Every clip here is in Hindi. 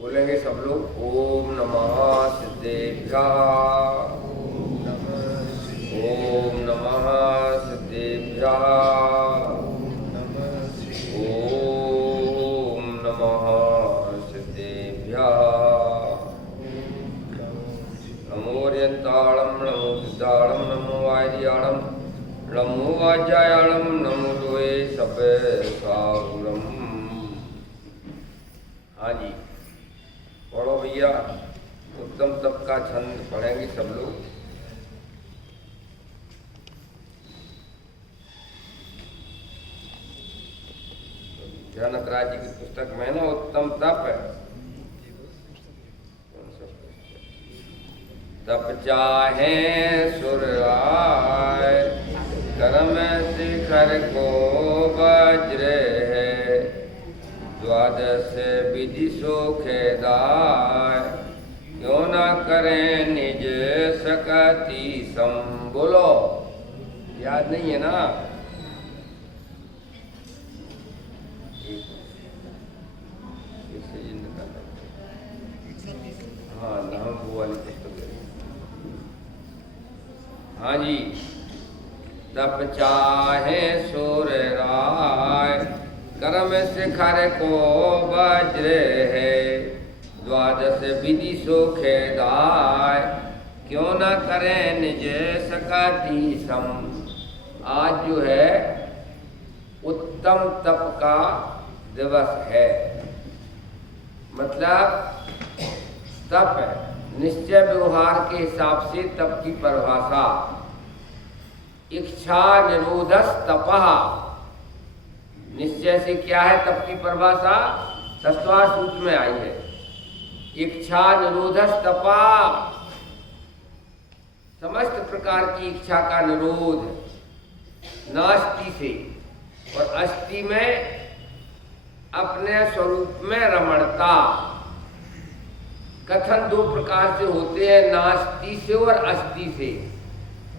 बोलेंगे सब लोग। ओम नमः सिद्धेभ्यः। ओम नमः सिद्धेभ्यः। ओम नमः सिद्धेभ्यः। नमो ओरियंताणं नमो सिद्धाणं नमो वायरियाणं नमो वाज्यायाणं नमो लोए सपे साहुरम। हाँ जी, पढ़ो भैया। उत्तम तप का छंद पढ़ेंगे सब लोग। जनक राज जी की पुस्तक में ना उत्तम तप है। तप चाहे सुराय कर्म शिखर को वज्र है, द्वादश विधि सुखेदाय क्यों न करें निज सकति सम। बोलो, याद नहीं है ना? हाँ, नाम वो वाली पुस्तक है। हाँ जी, तप चाहे सूर्य राय कर्म शिखर को वज्र है, द्वादश विधि सुखेदाय क्यों न करें निज सकति सम। आज जो है उत्तम तप का दिवस है। मतलब तप निश्चय व्यवहार के हिसाब से तप की परिभाषा इच्छा निरोधस तपः। निश्चय से क्या है तप की परिभाषा? षष्ठवां सूत्र में आई है। इच्छा निरोधस तपः, समस्त प्रकार की इच्छा का निरोध नास्ति से और अस्ति में अपने स्वरूप में रमणता। कथन दो प्रकार से होते हैं, नास्ति से और अस्ति से।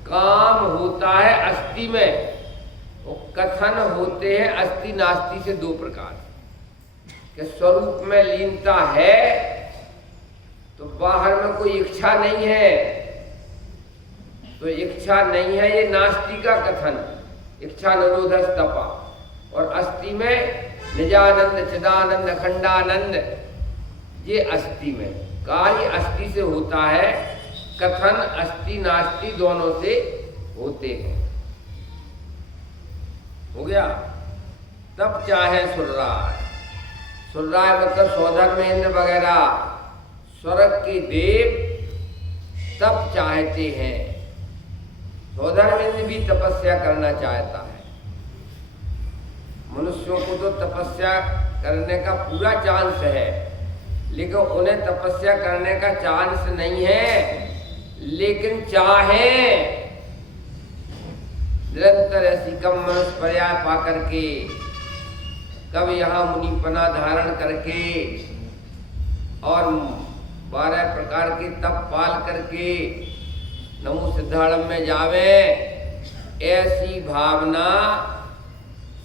काम होता है अस्ति में और कथन होते हैं अस्ति नास्ति से। दो प्रकार के स्वरूप में लीनता है तो बाहर में कोई इच्छा नहीं है, तो इच्छा नहीं है, ये नास्ति का कथन। इच्छा निरोधस तपा। और अस्ति में निजानंद चिदानंद अखंडानंद, ये अस्ति में। कार्य अस्ति से होता है, कथन अस्ति नास्ति दोनों से होते हैं। हो गया। तब चाहे सुर्राय, सुर्राय मतलब सौधर्मेंद्र वगैरह स्वर्ग के देव तप चाहते हैं। सौधर्मेंद्र भी तपस्या करना चाहता है। मनुष्यों को तो तपस्या करने का पूरा चांस है, लेकिन उन्हें तपस्या करने का चांस नहीं है। लेकिन चाहे निरंतर ऐसी कम मनुष्य पर्याय पा करके, कब यहाँ मुनिपना धारण करके और 12 प्रकार के तप पाल करके नमो सिद्धाड़म में जावे, ऐसी भावना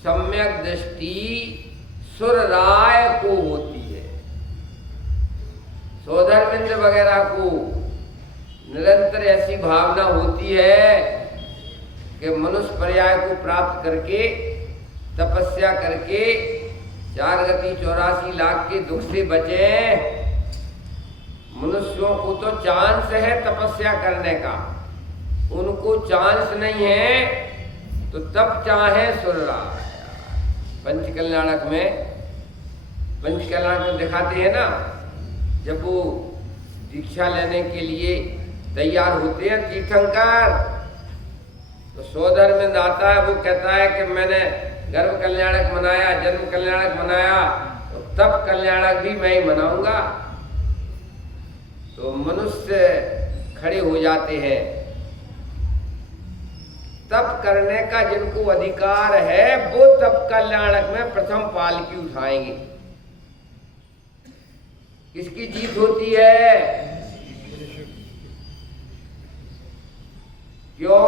सम्यक दृष्टि सुरराय को होती है। सौधर्मेंद्र वगैरह को निरंतर ऐसी भावना होती है कि मनुष्य पर्याय को प्राप्त करके तपस्या करके 4 गति 84 लाख के दुख से बचे। मनुष्यों को तो चांस है तपस्या करने का, उनको चांस नहीं है, तो तब चाहे सुरराय। पंचकल्याणक में दिखाते हैं ना, जब वो दीक्षा लेने के लिए तैयार होते हैं तीर्थंकर, तो सौधर्मेंद्र आता है, वो कहता है कि मैंने गर्भ कल्याणक मनाया, जन्म कल्याणक मनाया, तो तप कल्याणक भी मैं ही मनाऊंगा। तो मनुष्य खड़े हो जाते हैं। तप करने का जिनको अधिकार है वो तप कल्याणक में प्रथम पालकी उठाएंगे। किसकी जीत होती है? क्यों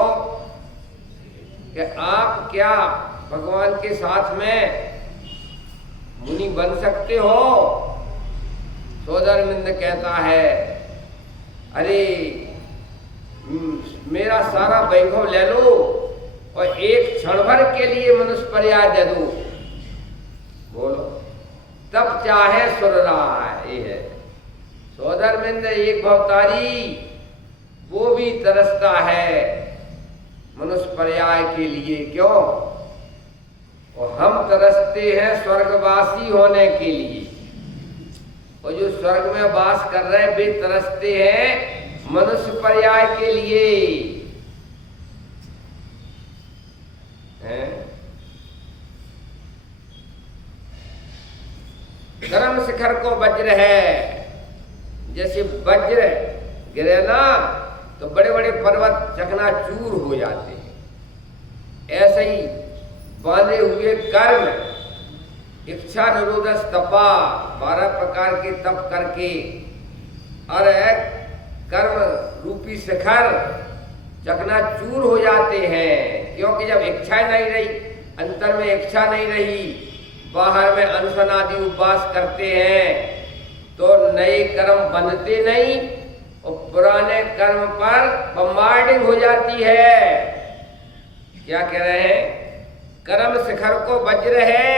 कि आप क्या भगवान के साथ में मुनि बन सकते हो? सोदरमिंद कहता है, अरे मेरा सारा वैभव ले लो और एक क्षण भर के लिए मनुष्य पर्याय दे दो, बोलो तब चाहे सुर राय। ये है सोदरमिंद एक भवतारी, वो भी तरसता है मनुष्य पर्याय के लिए। क्यों? और हम तरसते हैं स्वर्गवासी होने के लिए, और जो स्वर्ग में वास कर रहे हैं वे तरसते हैं मनुष्य पर्याय के लिए। गर्म शिखर को वज्र है, जैसे वज्र गिरे ना तो बड़े बड़े पर्वत चकनाचूर हो जाते हैं, ऐसे ही बांधे हुए कर्म इच्छा निरोधस तपा, 12 प्रकार के तप करके और कर्म रूपी शिखर चकनाचूर हो जाते हैं। क्योंकि जब इच्छा नहीं रही, अंतर में इच्छा नहीं रही, बाहर में अनशन आदि उपवास करते हैं तो नए कर्म बनते नहीं और पुराने कर्म पर बम्बार्डिंग हो जाती है। क्या कह रहे हैं? कर्म शिखर को वज्र है,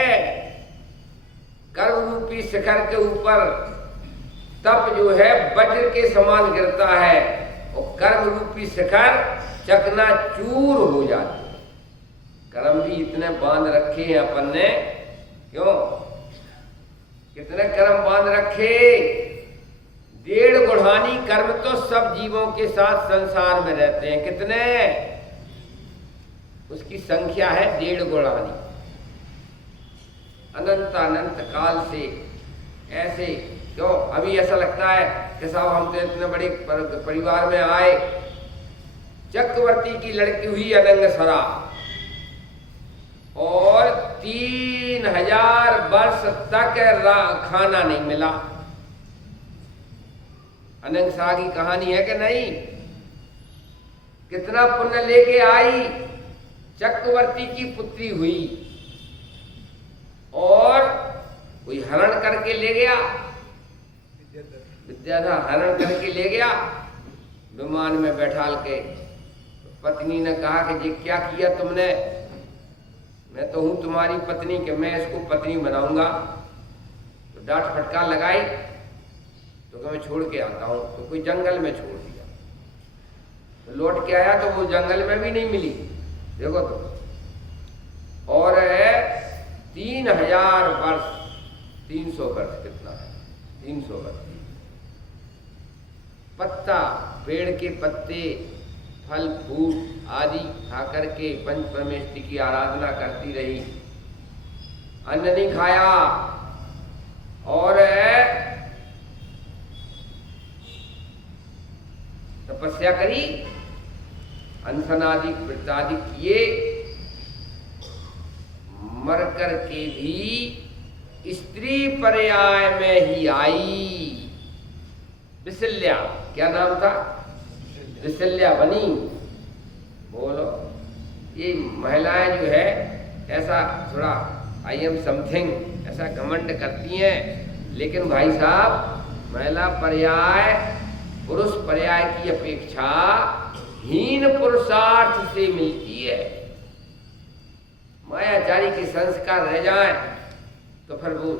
कर्म रूपी शिखर के ऊपर तप जो है वज्र के समान गिरता है और कर्म रूपी शिखर चकनाचूर हो जाते हैं। कर्म भी इतने बांध रखे हैं अपन ने, क्यों? कितने कर्म बांध रखे? 1.5 गुढ़ानी कर्म तो सब जीवों के साथ संसार में रहते हैं। कितने? उसकी संख्या है 1.5 गुढ़ानी। अनंत अनंत काल से ऐसे। क्यों? अभी ऐसा लगता है कि साहब हम तो इतने बड़े परिवार में आए, चक्रवर्ती की लड़की हुई अनंगसरा और 3000 वर्ष तक खाना नहीं मिला। अनंगसरा की कहानी है कि नहीं? कितना पुण्य लेके आई, चक्रवर्ती की पुत्री हुई और कोई हरण करके ले गया, विद्याधर हरण करके ले गया, विमान में बैठाल के। पत्नी ने कहा कि जी क्या किया तुमने? मैं तो हूं तुम्हारी पत्नी कि मैं इसको पत्नी बनाऊंगा। तो डांट फटकार लगाई तो कि मैं छोड़ के आता हूं, तो कोई जंगल में छोड़ दिया। तो लौट के आया तो वो जंगल में भी नहीं मिली, देखो तो। और 3000 वर्ष, 300 वर्ष कितना है? 300 वर्ष। पत्ता, पेड़ के पत्ते, फल फूल आदि खाकर के पंच परमेष्टि की आराधना करती रही, अन्न नहीं खाया और तपस्या करी, अनशन आदि व्रत आदि किए, मर कर के भी स्त्री पर्याय में ही आई। विशल्या, क्या नाम था? विशल्या बनी। बोलो, ये महिलाएं जो है ऐसा थोड़ा आई एम समथिंग ऐसा घमंड करती हैं, लेकिन भाई साहब महिला पर्याय पुरुष पर्याय की अपेक्षा हीन पुरुषार्थ से मिलती है। मायाचारी के संस्कार रह जाए तो फिर वो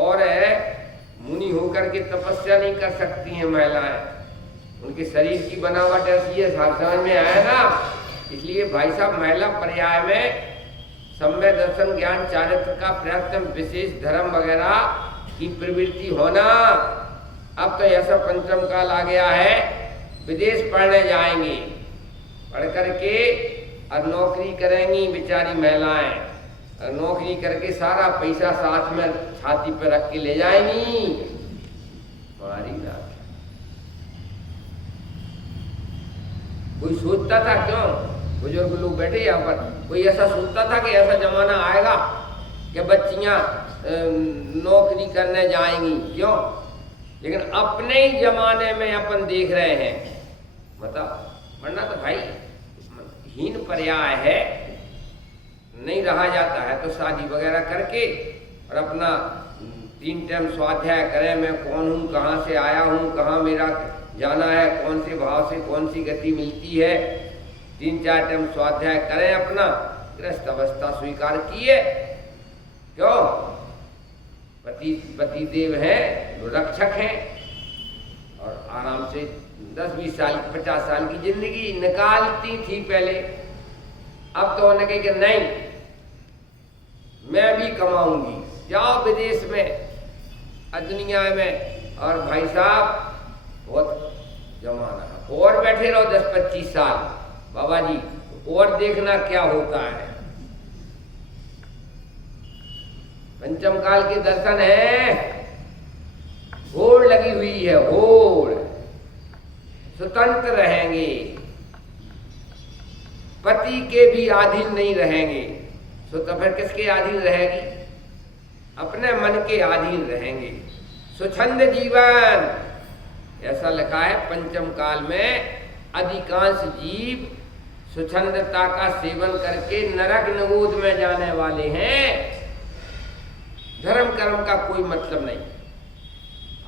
और मुनि होकर के तपस्या नहीं कर सकती हैं महिलाएं, उनके शरीर की बनावट ऐसी है, समझ में आया ना। इसलिए भाई साहब महिला पर्याय में सम्यक दर्शन ज्ञान चारित्र का प्रयत्न, विशेष धर्म वगैरह की प्रवृत्ति होना। अब तो ऐसा पंचम काल आ गया है, विदेश पढ़ने जाएंगे, पढ़ करके और नौकरी करेंगी बेचारी महिलाएं, और नौकरी करके सारा पैसा साथ में छाती पर रख के ले जाएंगी। हमारी बात कोई सोचता था? क्यों बुजुर्ग लोग बैठे यहाँ पर, कोई ऐसा सोचता था कि ऐसा जमाना आएगा कि बच्चियां नौकरी करने जाएंगी? क्यों? लेकिन अपने ही जमाने में अपन देख रहे हैं, बताओ। वरना तो भाई हीन पर्याय है, नहीं रहा जाता है तो शादी वगैरह करके और अपना 3 टाइम स्वाध्याय करें, मैं कौन हूँ, कहाँ से आया हूँ, कहाँ मेरा जाना है, कौन से भाव से कौन सी गति मिलती है। 3-4 टाइम स्वाध्याय करें, अपना गृहस्थ अवस्था स्वीकार किए। क्यों? पति देव हैं, रक्षक हैं, और आराम से 10-20 साल 50 साल की जिंदगी निकालती थी पहले। अब तो उन्होंने कही कि नहीं, मैं भी कमाऊंगी, जाओ विदेश में, दुनिया में, और भाई साहब बहुत जमाना है, और बैठे रहो 10-25 साल बाबा जी, और देखना क्या होता है। पंचम काल के दर्शन है, होड़ लगी हुई है, होड़। स्वतंत्र रहेंगे, पति के भी अधीन नहीं रहेंगे। तो फिर किसके अधीन रहेगी? अपने मन के अधीन रहेंगे। स्वच्छंद जीवन, ऐसा लिखा है पंचम काल में अधिकांश जीव स्वच्छंदता का सेवन करके नरक नवोद में जाने वाले हैं। धर्म कर्म का कोई मतलब नहीं।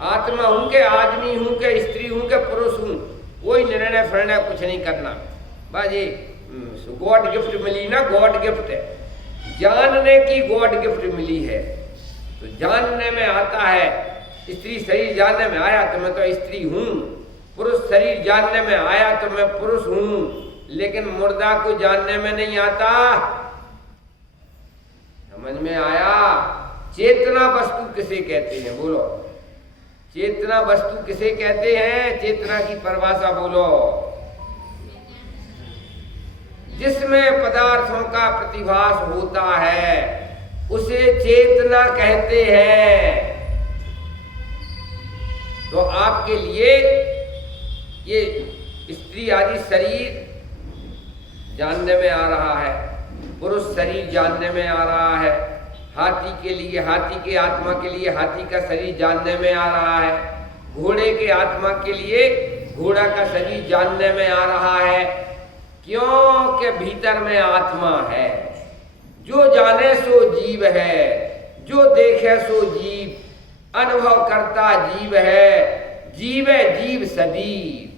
आत्मा हूं के आदमी हूं के स्त्री हूं के पुरुष हूं, कोई निर्णय फर्णय कुछ नहीं करना। बस ये गॉड गिफ्ट मिली ना, गॉड गिफ्ट है, जानने की गॉड गिफ्ट मिली है। तो जानने में आता है, स्त्री शरीर जानने में आया तो मैं तो स्त्री हूं, पुरुष शरीर जानने में आया तो मैं पुरुष हूं, लेकिन मुर्दा को जानने में नहीं आता। समझ में आया? चेतना वस्तु किसे कहते हैं? बोलो, चेतना वस्तु किसे कहते हैं? चेतना की परिभाषा बोलो। जिसमें पदार्थों का प्रतिभास होता है उसे चेतना कहते हैं। तो आपके लिए ये स्त्री आदि शरीर जानने में आ रहा है, पुरुष शरीर जानने में आ रहा है, हाथी के लिए, हाथी के आत्मा के लिए हाथी का शरीर जानने में आ रहा है, घोड़े के आत्मा के लिए घोड़ा का शरीर जानने में आ रहा है। क्यों? के भीतर में आत्मा है। जो जाने सो जीव है, जो देखे सो जीव, अनुभव करता जीव है, जीव है जीव सजीव।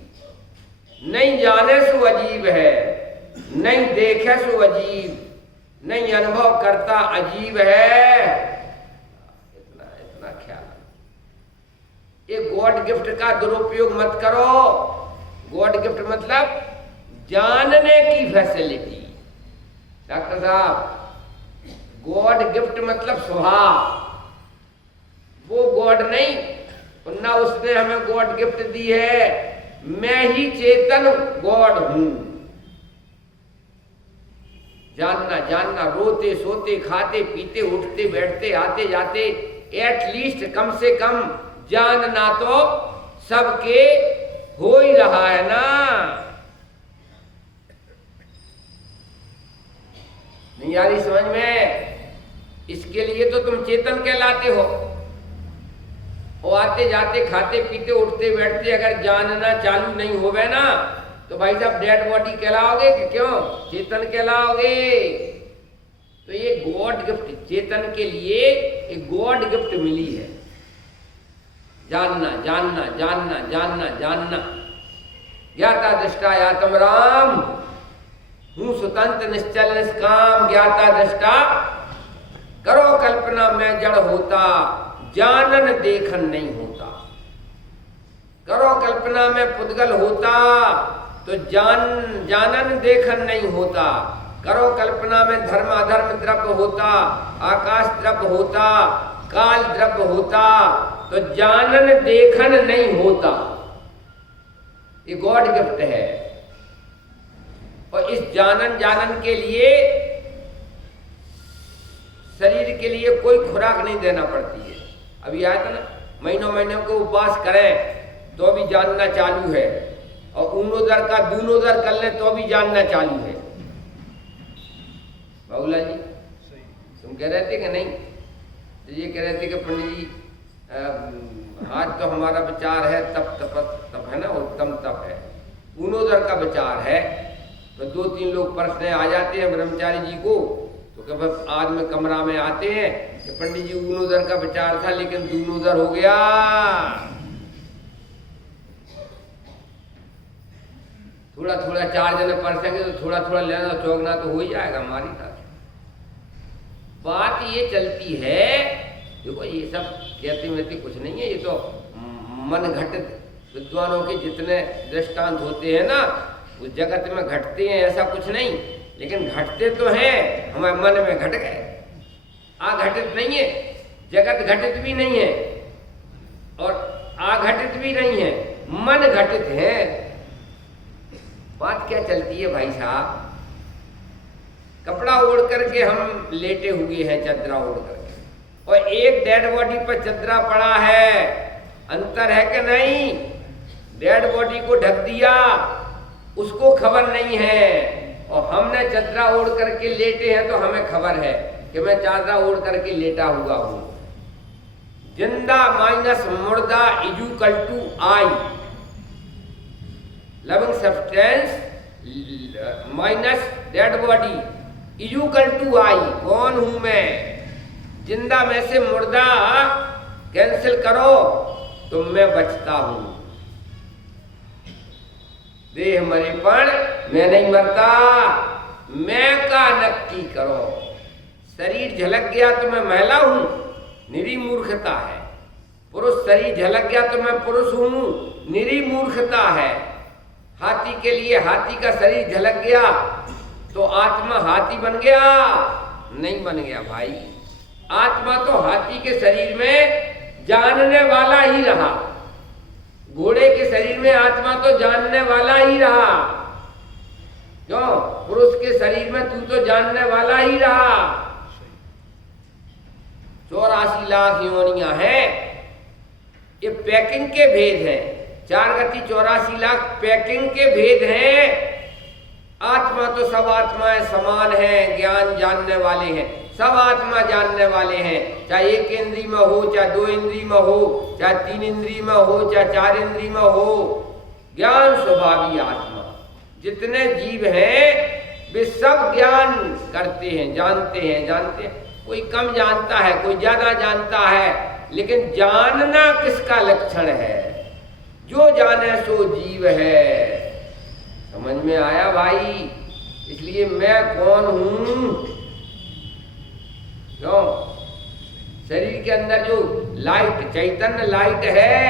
नहीं जाने सो अजीब है, नहीं देखे सो अजीब, नहीं अनुभव करता अजीब है। इतना ख्याल। ये गॉड गिफ्ट का दुरुपयोग मत करो। गॉड गिफ्ट मतलब जानने की फैसिलिटी। डॉक्टर साहब, गॉड गिफ्ट मतलब स्वभाव, वो गॉड नहीं, ना उसने हमें गॉड गिफ्ट दी है। मैं ही चेतन गॉड हूं। जानना, जानना, रोते सोते खाते पीते उठते बैठते आते जाते, एटलीस्ट कम से कम जानना तो सबके हो ही रहा है ना। नहीं आ रही समझ में? इसके लिए तो तुम चेतन कहलाते हो। और आते जाते खाते पीते उठते बैठते अगर जानना चालू नहीं होवे ना, तो भाई साहब डेड बॉडी कहलाओगे कि क्यों? चेतन कहलाओगे। तो ये गॉड गिफ्ट, चेतन के लिए एक गॉड गिफ्ट मिली है। जानना, जानना, जानना, जानना, जानना। ज्ञाता दृष्टा यातम राम, हूं स्वतंत्र निश्चल निष्काम। ज्ञाता दृष्टा करो कल्पना में जड़ होता, जानन देखन नहीं होता। करो कल्पना में पुद्गल होता तो जानन देखन नहीं होता। करो कल्पना में धर्म अधर्म द्रव्य होता, आकाश द्रव्य होता, काल द्रव्य होता, तो जानन देखन नहीं होता। ये गॉड गिफ्ट है। और इस जानन के लिए शरीर के लिए कोई खुराक नहीं देना पड़ती है। अभी आया था ना, महीनों महीनों को उपवास करें तो भी जानना चालू है, और ऊनोदर का दूनोदर कर ले तो भी जानना चालू है। बाबूला जी तुम कह रहे थे कि नहीं? तो ये कह रहे थे कि पंडित जी आज तो हमारा विचार है तप है ना, उत्तम तप है। ऊनोदर का विचार है तो 2-3 लोग प्रश्न आ जाते हैं ब्रह्मचारी जी को, तो तो कब आदमी कमरा में आते हैं कि पंडित जी ऊनोदर का विचार था लेकिन दूनोदर हो गया। थोड़ा थोड़ा 4 जने पढ़ सके तो थोड़ा थोड़ा लेना चौगना तो हो ही जाएगा हमारी साथ। बात ये चलती है, देखो ये सब कहते वेती कुछ नहीं है, ये तो मन घटित विद्वानों के जितने दृष्टांत होते हैं ना उस जगत में घटते हैं, ऐसा कुछ नहीं। लेकिन घटते तो हैं, हमारे मन में घट गए। आघटित नहीं है, जगत घटित भी नहीं है और आघटित भी नहीं है, मन घटित है। बात क्या चलती है भाई साहब, कपड़ा ओढ़ करके हम लेटे हुए हैं, चदरा ओढ़ करके, और एक डेड बॉडी पर चदरा पड़ा है, अंतर है कि नहीं? डेड बॉडी को ढक दिया, उसको खबर नहीं है, और हमने चदरा ओढ़ करके लेटे हैं तो हमें खबर है कि मैं चादरा ओढ़ करके लेटा हुआ हूं। जिंदा माइनस मुर्दा equal to I, living substance minus dead body equal to I. कौन हूं मैं? जिंदा में से मुर्दा कैंसिल करो तो मैं बचता हूं। देह मरे पर मैं नहीं मरता, मैं का नक्की करो। शरीर झलक गया तो मैं महिला हूं, निरी मूर्खता है। पुरुष शरीर झलक गया तो मैं पुरुष हूं, निरी मूर्खता है। हाथी के लिए हाथी का शरीर झलक गया तो आत्मा हाथी बन गया? नहीं बन गया भाई। आत्मा तो हाथी के शरीर में जानने वाला ही रहा, घोड़े के शरीर में आत्मा तो जानने वाला ही रहा। क्यों? पुरुष के शरीर में तू तो जानने वाला ही रहा। 84 लाख योनियां हैं, ये पैकिंग के भेद हैं। 4 गति 84 लाख पैकिंग के भेद हैं। आत्मा तो सब आत्माएं समान हैं, ज्ञान जानने वाले हैं, सब आत्मा जानने वाले हैं। चाहे 1 इंद्री में हो, चाहे 2 इंद्री में हो, चाहे 3 इंद्री में हो, चाहे 4 इंद्री में हो, ज्ञान स्वभावी आत्मा। जितने जीव हैं वे सब ज्ञान करते हैं, जानते हैं। कोई कम जानता है, कोई ज्यादा जानता है, लेकिन जानना किसका लक्षण है? जो जाने सो जीव है। समझ में आया भाई? इसलिए मैं कौन हूं? क्यों? शरीर के अंदर जो लाइट, चैतन्य लाइट है,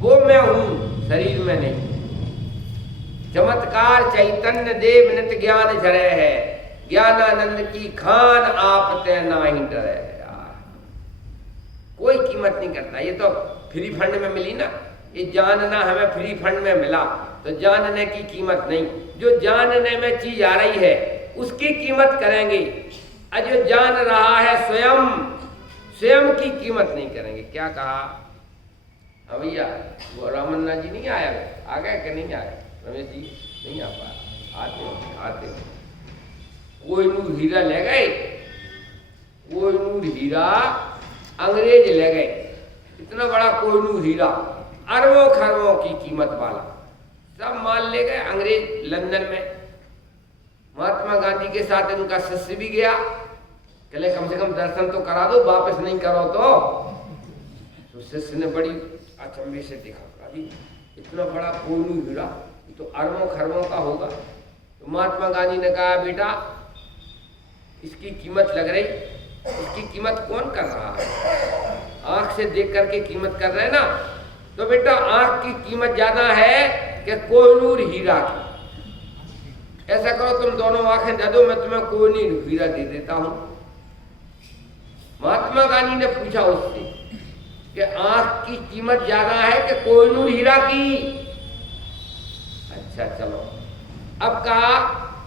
वो मैं हूं, शरीर में नहीं। चमत्कार चैतन्य देव नित ज्ञान झरे है, ज्ञानानंद की खान आप ते नाही डरे। कोई कीमत नहीं करता। ये तो फ्री फंड में मिली ना, ये जानना हमें फ्री फंड में मिला, तो जानने की कीमत नहीं। जो जानने में चीज आ रही है उसकी कीमत करेंगे, और जो जान रहा है स्वयं की कीमत नहीं करेंगे। क्या कहा? हाँ भैया, वो रामन्ना जी नहीं आया, आ गए कि नहीं आए? रमेश जी नहीं आ पाया, आते हो। कोहिनूर हीरा ले गए, कोहिनूर हीरा अंग्रेज ले गए। इतना बड़ा कोहिनूर हीरा, अरबों खरबों की कीमत वाला, सब माल ले गए अंग्रेज लंदन में। महात्मा गांधी के साथ इनका शिष्य भी गया, कहले कम से कम दर्शन तो करा दो, वापस नहीं करो तो शिष्य ने बड़ी अचंभे से देखा, अभी इतना बड़ा कोहिनूर हीरा, ये तो अरबों खरबों का होगा। तो महात्मा गांधी ने कहा, बेटा इसकी कीमत लग रही, इसकी कीमत कौन कर रहा है? आंख से देख करके कीमत कर रहे हैं ना, तो बेटा आंख की कीमत ज्यादा है कि कोहिनूर हीरा की। ऐसा करो तुम दोनों आंखें दे दो, मैं तुम्हें कोहिनूर हीरा दे देता हूं। महात्मा गांधी ने पूछा उससे कि आंख की कीमत ज्यादा है कि कोहिनूर हीरा की? अच्छा चलो, अब कहा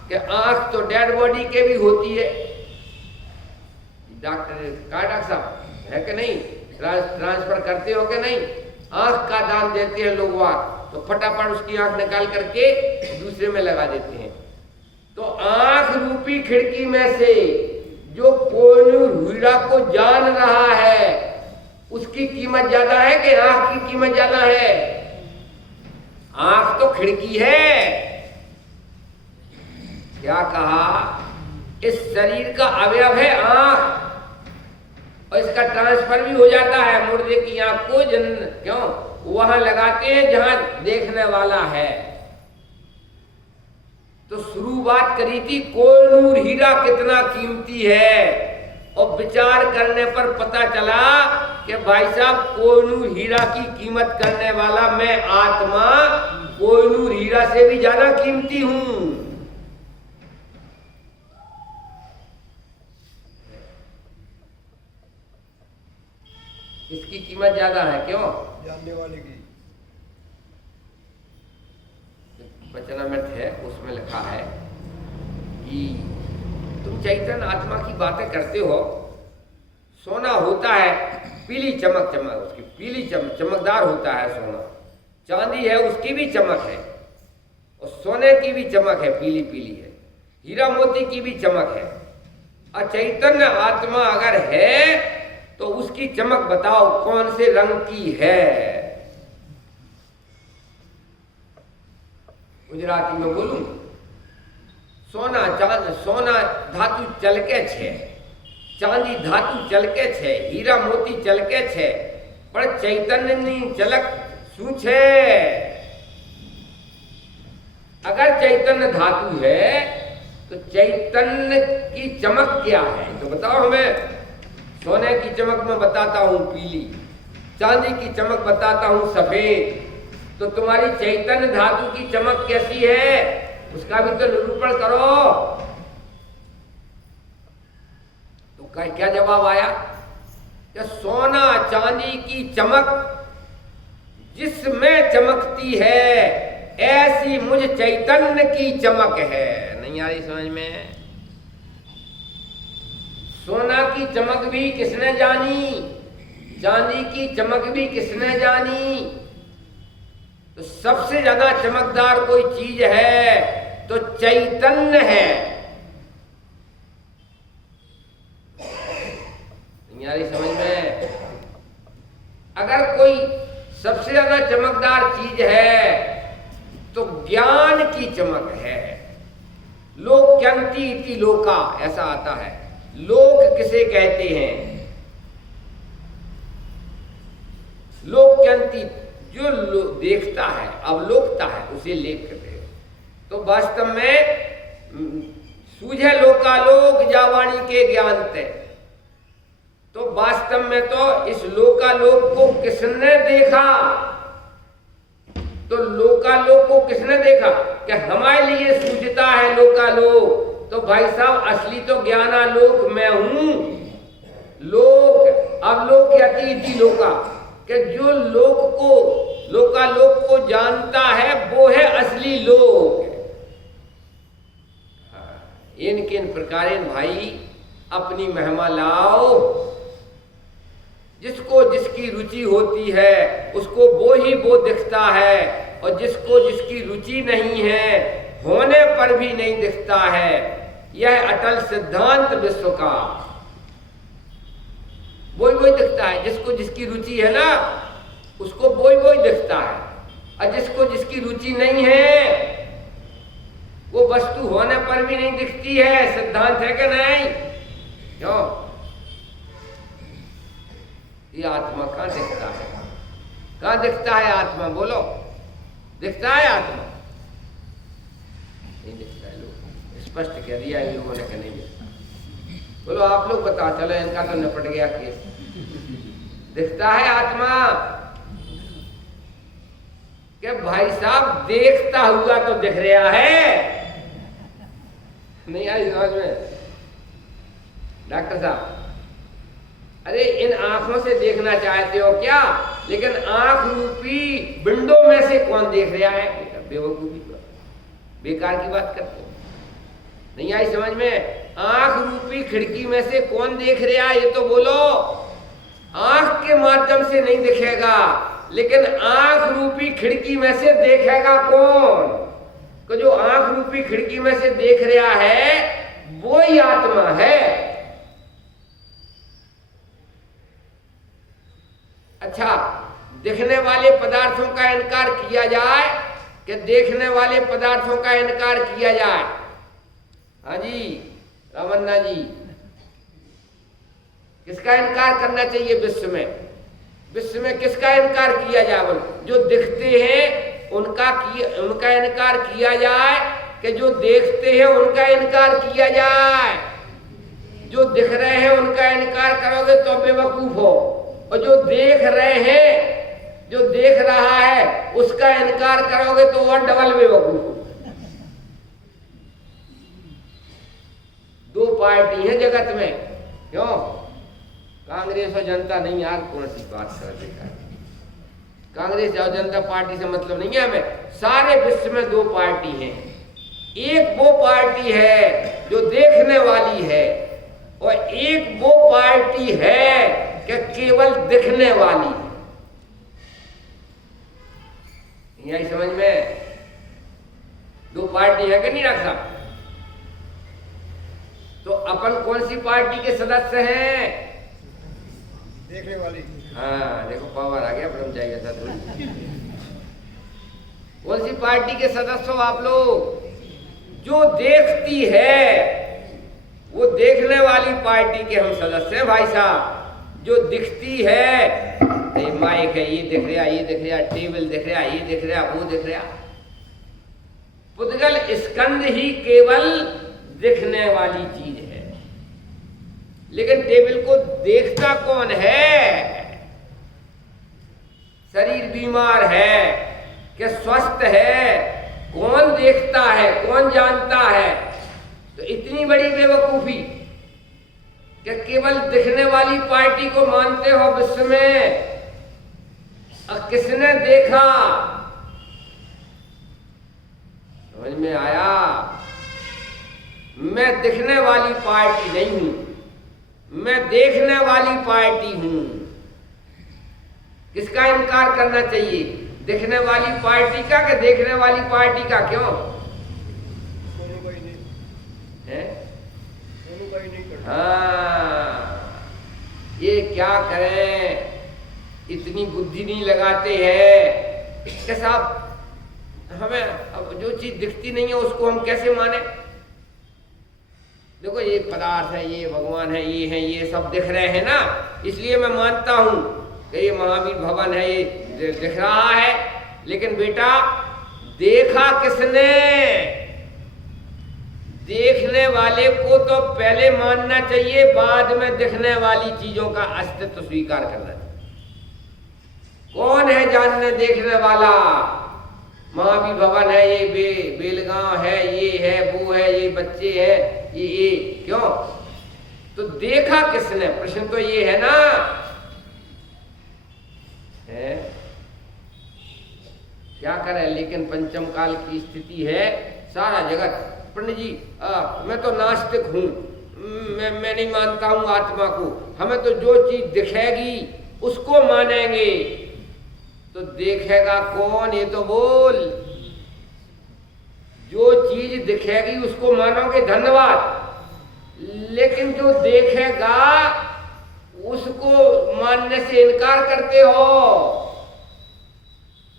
कि आंख तो डेड बॉडी के भी होती है। डॉक्टर साहब है कि नहीं, ट्रांसफर करते हो कि नहीं? आंख का दान देते हैं लोग, तो फटाफट उसकी आंख निकाल करके दूसरे में लगा देते हैं। तो आंख रूपी खिड़की में से जो कोहिनूर हीरा को जान रहा है उसकी कीमत ज्यादा है कि आंख की कीमत ज्यादा है? आंख तो खिड़की है। क्या कहा? इस शरीर का अवयव है आंख, और इसका ट्रांसफर भी हो जाता है मुर्दे की आंख को क्यों वहां लगाते हैं जहां देखने वाला है। तो शुरू बात करी थी कोहिनूर हीरा कितना कीमती है, और विचार करने पर पता चला कि भाई साहब कोहिनूर हीरा की कीमत करने वाला मैं आत्मा कोहिनूर हीरा से भी ज्यादा कीमती हूं। इसकी कीमत ज्यादा है, क्यों? जानने वाले की। वचनामृत है, उसमें लिखा है कि तुम चैतन्य आत्मा की बातें करते हो, सोना होता है पीली चमक उसकी पीली चमकदार होता है सोना, चांदी है उसकी भी चमक है, और सोने की भी चमक है, पीली पीली है, हीरा मोती की भी चमक है। और चैतन्य आत्मा अगर है तो उसकी चमक बताओ कौन से रंग की है। गुजराती में बोलूं, सोना धातु चलके छे, चांदी धातु चलके छे, हीरा मोती चलके छे, पर चैतन्यनी चलक शू छे? अगर चैतन्य धातु है तो चैतन्य की चमक क्या है तो बताओ हमें। सोने की चमक मैं बताता हूं पीली, चांदी की चमक बताता हूं सफेद, तो तुम्हारी चैतन्य धातु की चमक कैसी है उसका भी तो निरूपण करो। तो क्या जवाब आया कि सोना चांदी की चमक जिसमें चमकती है ऐसी मुझ चैतन्य की चमक है। नहीं आ रही समझ में? सोना की चमक भी किसने जानी, चांदी की चमक भी किसने जानी? तो सबसे ज्यादा चमकदार कोई चीज है तो चैतन्य है। नहीं आ रही समझ में? अगर कोई सबसे ज्यादा चमकदार चीज है तो ज्ञान की चमक है। लोक्यंती इति लोका, ऐसा आता है। लोक किसे कहते हैं? लोक्यंती जो देखता है, अवलोकता है, उसे लेख कहते हैं। तो वास्तव में सूझे लोकालोक जावाणी के ज्ञान थे। तो वास्तव में तो इस लोकालोक को किसने देखा? तो लोकालोक को किसने देखा कि हमारे लिए सूझता है लोकालोक। तो भाई साहब असली तो ज्ञानालोक मैं हूं। लोक अवलोक्यति इति लोका, कि जो लोकालोक को जानता है वो है असली लोक। इन किन प्रकारेण भाई अपनी महिमा लाओ। जिसको जिसकी रुचि होती है उसको वो दिखता है, और जिसको जिसकी रुचि नहीं है होने पर भी नहीं दिखता है। यह अटल सिद्धांत विश्व का। वही दिखता है, जिसको जिसकी रुचि है ना उसको वही दिखता है, और जिसको जिसकी रुचि नहीं है वो वस्तु होने पर भी नहीं दिखती है। सिद्धांत है कि नहीं? क्यों? ये आत्मा कहां दिखता है? कहां दिखता है आत्मा? बोलो, दिखता है आत्मा? नहीं दिखता है। लोग स्पष्ट कह दिया इन लोगों ने कि नहीं दिखता। बोलो आप लोग बताओ, चलो इनका तो निपट गया केस। दिखता है आत्मा? कि भाई साहब देखता हुआ तो दिख रहा है। नहीं आई समझ में डॉक्टर साहब? अरे इन आंखों से देखना चाहते हो क्या? लेकिन आंख रूपी विंडो में से कौन देख रहा है? बेवकूफी, बेकार की बात करते हो। नहीं आई समझ में? आंख रूपी खिड़की में से कौन देख रहा है ये तो बोलो। आंख के माध्यम से नहीं दिखेगा, लेकिन आंख रूपी खिड़की में से देखेगा कौन? तो जो आंख रूपी खिड़की में से देख रहा है वो ही आत्मा है। अच्छा, दिखने वाले पदार्थों का इनकार किया जाए कि देखने वाले पदार्थों का इनकार किया जाए? हाँ जी, तमन्ना जी, किसका इनकार करना चाहिए विश्व में? विश्व में किसका इनकार किया जाए? बोल, जो दिखते हैं उनका इनकार किया जाए कि जो देखते हैं उनका इनकार किया जाए? जो दिख रहे हैं उनका इनकार करोगे तो बेवकूफ हो, और जो देख रहे हैं, जो देख रहा है उसका इनकार करोगे तो और डबल बेवकूफ हो। दो पार्टी है जगत में, क्यों? कांग्रेस और जनता नहीं। यार कौन सी बात कर देगा? कांग्रेस और जनता पार्टी से मतलब नहीं है हमें। सारे विश्व में दो पार्टी हैं। एक वो पार्टी है जो देखने वाली है, और एक वो पार्टी है कि केवल दिखने वाली। यही समझ में? दो पार्टी है कि नहीं रखा? तो अपन कौन सी पार्टी के सदस्य हैं? देखने वाली। हाँ देखो, पावर आ गया ब्रह्मचारी के साथ। कौन सी पार्टी के सदस्य हो आप लोग? जो देखती है वो देखने वाली पार्टी के हम सदस्य हैं भाई साहब। जो दिखती है, ये माइक है, ये दिख रहा, ये दिख रहा, टेबल दिख रहा, ये दिख रहा, वो दिख रहा। पुद्गल स्कंद ही केवल दिखने वाली चीज है, लेकिन टेबल को देखता कौन है? शरीर बीमार है कि स्वस्थ है, कौन देखता है, कौन जानता है? तो इतनी बड़ी बेवकूफी कि केवल दिखने वाली पार्टी को मानते हो विश्व में। अब किसने देखा? समझ में आया? मैं दिखने वाली पार्टी नहीं हूं, मैं देखने वाली पार्टी हूं। किसका इनकार करना चाहिए? दिखने वाली पार्टी का कि देखने वाली पार्टी का? क्यों है? हाँ, ये क्या करें, इतनी बुद्धि नहीं लगाते हैं कि साहब हमें अब जो चीज दिखती नहीं है उसको हम कैसे माने? देखो ये पदार्थ है, ये भगवान है, ये है, ये सब दिख रहे हैं ना, इसलिए मैं मानता हूं कि ये महावीर भवन है, ये दिख रहा है। लेकिन बेटा देखा किसने? देखने वाले को तो पहले मानना चाहिए, बाद में दिखने वाली चीजों का अस्तित्व स्वीकार करना चाहिए। कौन है जानने देखने वाला? महावीर भवन है, ये बेलगांव है, ये है, वो है, ये बच्चे हैं, ये क्यों? तो देखा किसने? प्रश्न तो ये है ना। है क्या करें? लेकिन पंचम काल की स्थिति है, सारा जगत। पंडित जी मैं तो नास्तिक हूं, मैं नहीं मानता हूं आत्मा को, हमें तो जो चीज दिखेगी उसको मानेंगे। तो देखेगा कौन? ये तो बोल। जो चीज दिखेगी उसको मानोगे, धन्यवाद। लेकिन जो देखेगा उसको मानने से इनकार करते हो।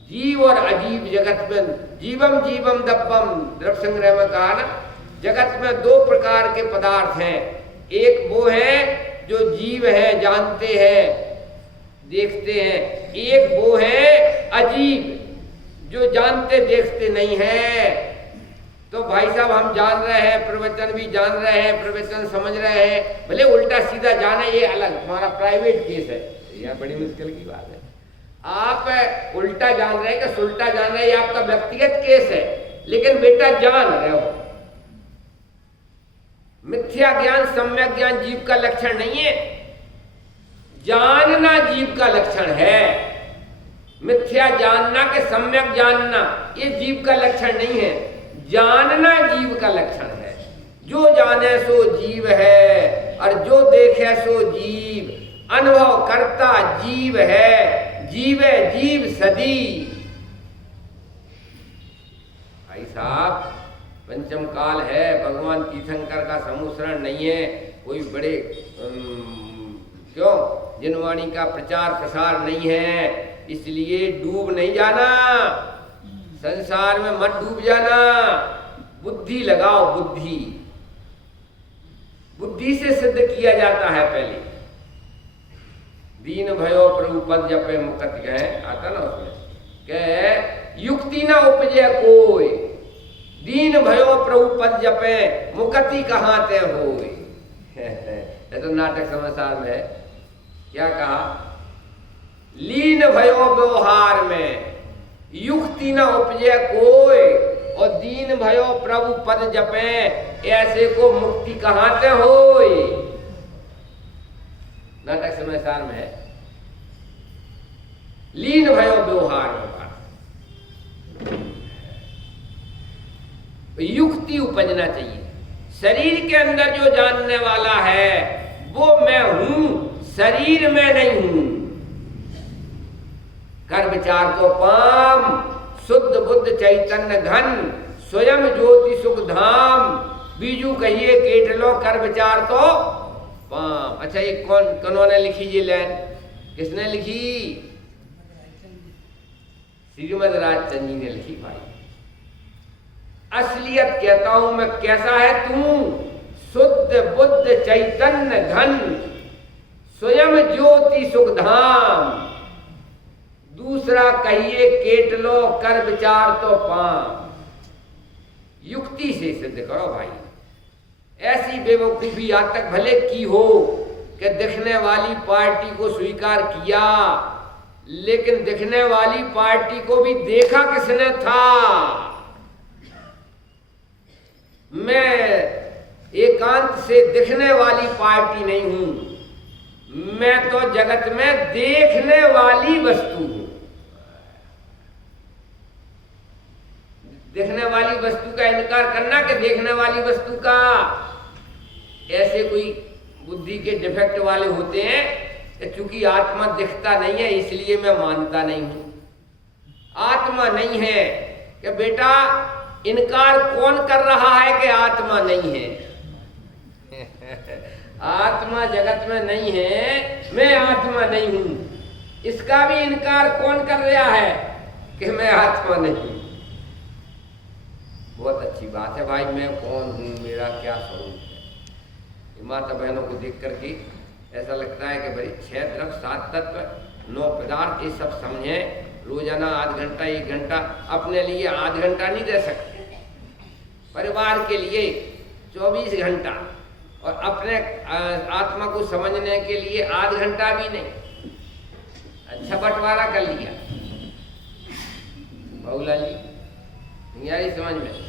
जीव और अजीब जगत में, जीवम जीवम दब्बम, द्रव्य संग्रह में कहा ना, जगत में दो प्रकार के पदार्थ हैं। एक वो है जो जीव है, जानते हैं, देखते हैं। एक वो है अजीब जो जानते देखते नहीं है। तो भाई साहब हम जान रहे हैं, प्रवचन भी जान रहे हैं, प्रवचन समझ रहे हैं, भले उल्टा सीधा जाने ये अलग, तुम्हारा प्राइवेट केस है, यह बड़ी मुश्किल की बात है। आप उल्टा जान रहे हैं कि सुल्टा जान रहे हैं, ये आपका व्यक्तिगत केस है, लेकिन बेटा जान रहे हो। मिथ्या ज्ञान सम्यक ज्ञान जीव का लक्षण नहीं है, जानना जीव का लक्षण है। मिथ्या जानना के सम्यक जानना ये जीव का लक्षण नहीं है, जानना जीव का लक्षण है। जो जाने सो जीव है, और जो देखे सो जीव। अनुभव करता जीव है, जीवे जीव सदी। भाई साहब पंचम काल है, भगवान तीर्थंकर का समुसरण नहीं है, कोई बड़े क्यों जिनवाणी का प्रचार प्रसार नहीं है, इसलिए डूब नहीं जाना, संसार में मत डूब जाना। बुद्धि लगाओ, बुद्धि। बुद्धि से सिद्ध किया जाता है पहले। दीन भयो प्रभु पद जपे मुकत गए, आता ना उसमें के युक्ति ना उपजे कोई, दीन भयो प्रभु पद जपे मुकति कहाँ ते होए। ये तो नाटक समाचार में है। क्या कहा? लीन भयो व्यवहार में, युक्ति न उपजे कोई, और दीन भयो प्रभु पद जपे, ऐसे को मुक्ति कहाँ से होई। नाटक समाचार में है। लीन भयो व्यवहार में, युक्ति उपजना चाहिए। शरीर के अंदर जो जानने वाला है वो मैं हूं, शरीर में नहीं हूं। कर विचार को पाम, शुद्ध बुद्ध चैतन्य घन, स्वयं ज्योति सुख धाम, बीजू कहिए केट लो कर विचार तो पाम। अच्छा, ये कौन लिखी ये लाइन? किसने लिखी? श्रीमद राजचंद जी ने लिखी। भाई असलियत कहता हूं मैं, कैसा है तू? शुद्ध बुद्ध चैतन्य घन, स्वयं ज्योति सुख धाम, दूसरा कहिए केट लो कर विचार तो पाम। युक्ति से सिद्ध करो भाई। ऐसी बेवकूफी आज तक भले की हो कि दिखने वाली पार्टी को स्वीकार किया, लेकिन दिखने वाली पार्टी को भी देखा किसने था? मैं एकांत से दिखने वाली पार्टी नहीं हूं, मैं तो जगत में देखने वाली वस्तु हूं। देखने वाली वस्तु का इनकार करना कि देखने वाली वस्तु का, ऐसे कोई बुद्धि के डिफेक्ट वाले होते हैं कि चूंकि आत्मा दिखता नहीं है इसलिए मैं मानता नहीं हूं। आत्मा नहीं है कि बेटा, इनकार कौन कर रहा है कि आत्मा नहीं है? आत्मा जगत में नहीं है, मैं आत्मा नहीं हूं। इसका भी इनकार कौन कर रहा है कि मैं आत्मा नहीं हूं? बहुत अच्छी बात है भाई, मैं कौन हूं, मेरा क्या स्वरूप है। माता बहनों को देख करके ऐसा लगता है कि भाई 6 द्रव्य 7 तत्व 9 पदार्थ ये सब समझे। रोजाना आध घंटा 1 घंटा अपने लिए आध घंटा नहीं दे सकते, परिवार के लिए 24 घंटा, और अपने आत्मा को समझने के लिए आध घंटा भी नहीं। अच्छा बंटवारा कर लिया बहुला जी, यारी समझ में।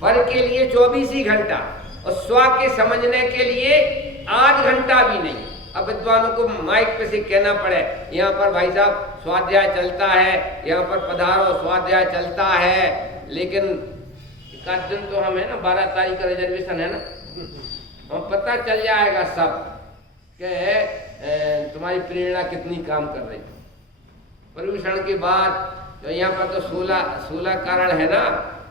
पर के लिए 24 ही घंटा, और स्व के समझने के लिए आध घंटा भी नहीं। अब विद्वानों को माइक पे से कहना पड़े, यहाँ पर भाई साहब स्वाध्याय चलता है, यहाँ पर पधारो स्वाध्याय चलता है, लेकिन एक दिन तो हम है ना 12 तारीख का रिजर्वेशन है ना, हम पता चल जाएगा सब कि तुम्हारी प्रेरणा कितनी काम कर रही। प्रदूषण के बाद तो यहाँ पर तो 16 कारण है ना,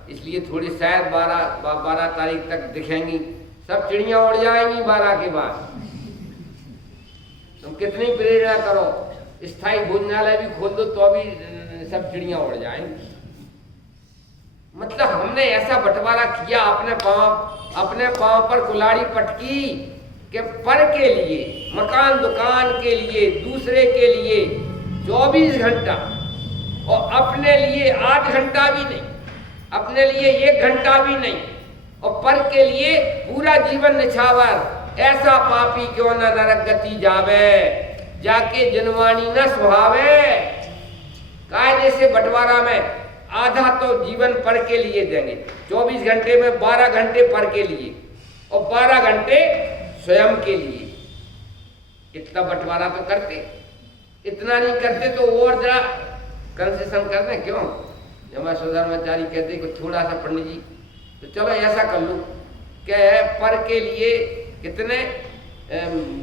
इसलिए थोड़ी शायद 12 तारीख तक दिखेंगी। सब चिड़ियाँ उड़ जाएंगी 12 के बाद। तुम कितनी प्रेरणा करो, स्थायी भोजनालय भी खोल दो तो भी सब चिड़ियाँ उड़ जाएंगी। मतलब हमने ऐसा बंटवारा किया अपने पांव पर कुल्हाड़ी पटकी कि पर के लिए, मकान दुकान के लिए, दूसरे के लिए 24 घंटा, और अपने लिए आध घंटा भी नहीं, अपने लिए 1 घंटा भी नहीं, और पर के लिए पूरा जीवन निछावर। ऐसा पापी क्यों न नरक गति जावे, जाके जनवाणी न सुहावे। कायदे से बंटवारा में आधा तो जीवन पर के लिए देंगे, 24 घंटे में 12 घंटे पर के लिए और 12 घंटे स्वयं के लिए। इतना बंटवारा तो करते, इतना नहीं करते तो और जरा कंसेशन कर दें। क्यों? जब हमारे सुधर्माचारी कहते कि थोड़ा सा पंडित जी, तो चलो ऐसा कर लो कि पर के लिए कितने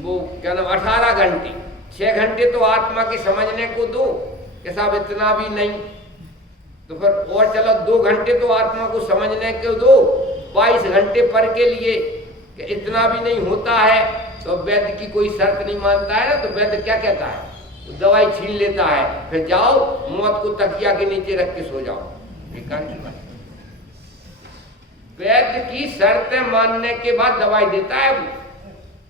वो क्या नाम 18 घंटे, 6 घंटे तो आत्मा के समझने को दो कि साहब इतना भी नहीं, तो फिर और चलो 2 घंटे तो आत्मा को समझने को दो, 22 घंटे पर के लिए कि इतना भी नहीं होता है। तो वैद्य की कोई शर्त नहीं मानता है ना, तो वैद्य क्या कहता है, तो दवाई छीन लेता है, फिर जाओ मौत को तकिया के नीचे रख के सो जाओ। बेकार की बात। वैद्य की शर्तें मानने के बाद दवाई देता है वो।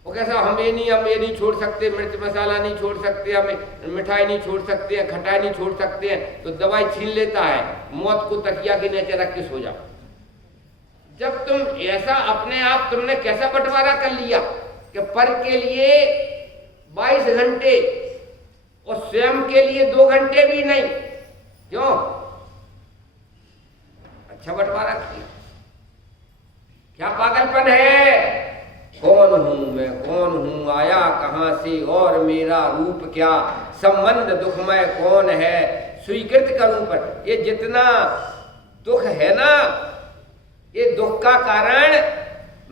वो कैसा हम ये नहीं छोड़ सकते, मिर्च मसाला नहीं छोड़ सकते, हमें मिठाई नहीं छोड़ सकते हैं, खटाई नहीं छोड़ सकते हैं, तो दवाई छीन लेता है, मौत को तकिया के नीचे रख के सो जाओ। जब तुम ऐसा अपने आप तुमने कैसा बंटवारा कर लिया कि पर के लिए 22 घंटे और स्वयं के लिए 2 घंटे भी नहीं, क्यों? अच्छा बंटवारा किया। क्या पागलपन है? कौन हूं मैं, कौन हूं, आया कहां से और मेरा रूप क्या, संबंध दुखमय कौन है, स्वीकृत करूं पर। ये जितना दुख है ना, ये दुख का कारण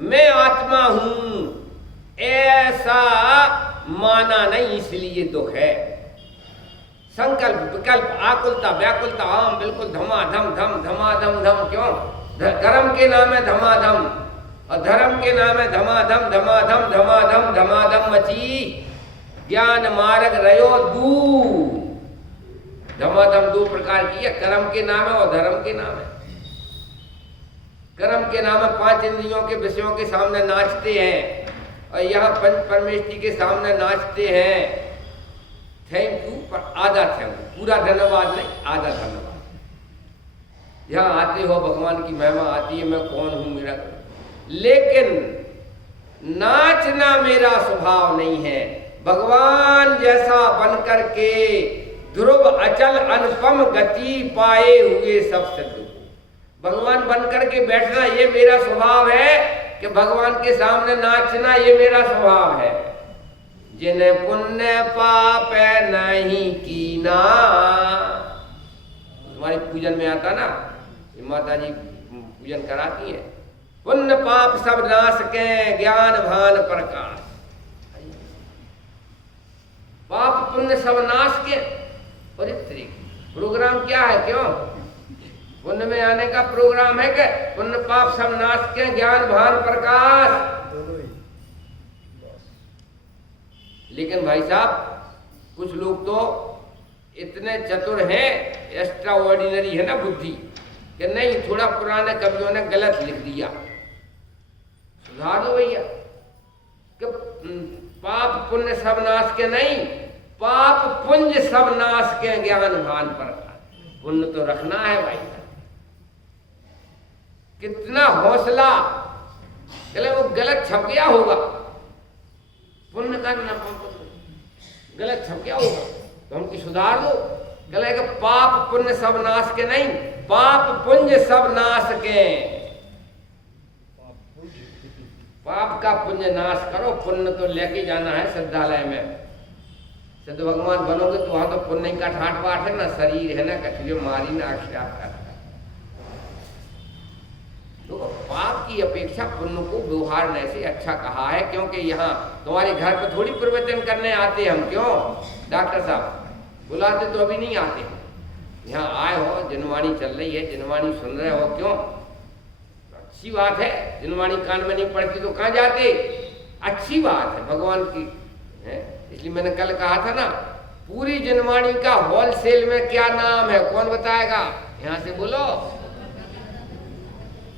मैं आत्मा हूं ऐसा माना नहीं, इसलिए दुख है। संकल्प विकल्प आकुलता व्याकुलता, आम बिल्कुल धमाधम धम धमाधम धम, क्यों? कर्म के नाम है धमाधम और धर्म के नाम है धमाधम धमाधम धमाधम धमाधम मची, ज्ञान मार्ग रयो दूर। धमाधम 2 प्रकार की है, कर्म के नाम है और धर्म के नाम है। कर्म के नाम है 5 इंद्रियों के विषयों के सामने नाचते हैं और यहाँ पंच परमेष्टि के सामने नाचते हैं। थैंक यू पर आधा थैंक यू, पूरा धन्यवाद नहीं, आधा धन्यवाद। यहाँ आते हो, भगवान की महिमा आती है, मैं कौन हूं मेरा, लेकिन नाचना मेरा स्वभाव नहीं है। भगवान जैसा बनकर के ध्रुव अचल अनुपम गति पाए हुए सब सिद्ध हो। भगवान बनकर के बैठना ये मेरा स्वभाव है कि भगवान के सामने नाचना ये मेरा स्वभाव है। जिन्हें पुण्य पाप नहीं कीना, हमारी पूजन में आता ना, माता जी पूजन कराती है, पुण्य पाप सब नाश के ज्ञान भान प्रकाश। पाप पुण्य सब नाश के, और इस प्रोग्राम क्या है, क्यों? पुण्य में आने का प्रोग्राम है कि पुण्य पाप सब नाश के ज्ञान भान प्रकाश। लेकिन भाई साहब कुछ लोग तो इतने चतुर हैं, एक्स्ट्रा ऑर्डिनरी है ना बुद्धि, कि नहीं थोड़ा पुराने कवियों ने गलत लिख दिया, सुधार दो भैया। कि पाप पुण्य सब नाश के नहीं, पाप पुण्य सब नाश के ज्ञान भान प्रकाश। पुण्य तो रखना है भाई। कितना हौसला, चले वो गलत छप गया होगा, पुण्य का गलत छप गया होगा तो हम की सुधार दो। गले कि पाप पुण्य सब नाश के नहीं, पाप पुण्य सब नाश के। पाप का पुण्य नाश करो, पुण्य तो लेके जाना है सिद्धालय में। सिद्ध भगवान बनोगे तो वहां तो पुण्य का ठाट बाट है ना, शरीर है ना, कछुए मारी ना अक्षर। तो पाप की अपेक्षा पुण्य को व्यवहारने से अच्छा कहा है, क्योंकि यहाँ तुम्हारे घर पर थोड़ी प्रवचन करने आते हम, क्यों? डॉक्टर साहब बुलाते तो अभी नहीं आते, यहाँ आए हो, जनवाणी चल रही है, जनवाणी सुन रहे हो, क्यों? अच्छी बात है, जनवाणी कान में नहीं पड़ती तो कहाँ जाते, अच्छी बात है भगवान की है। इसलिए मैंने कल कहा था ना, पूरी जनवाणी का होलसेल में क्या नाम है, कौन बताएगा? यहाँ से बोलो,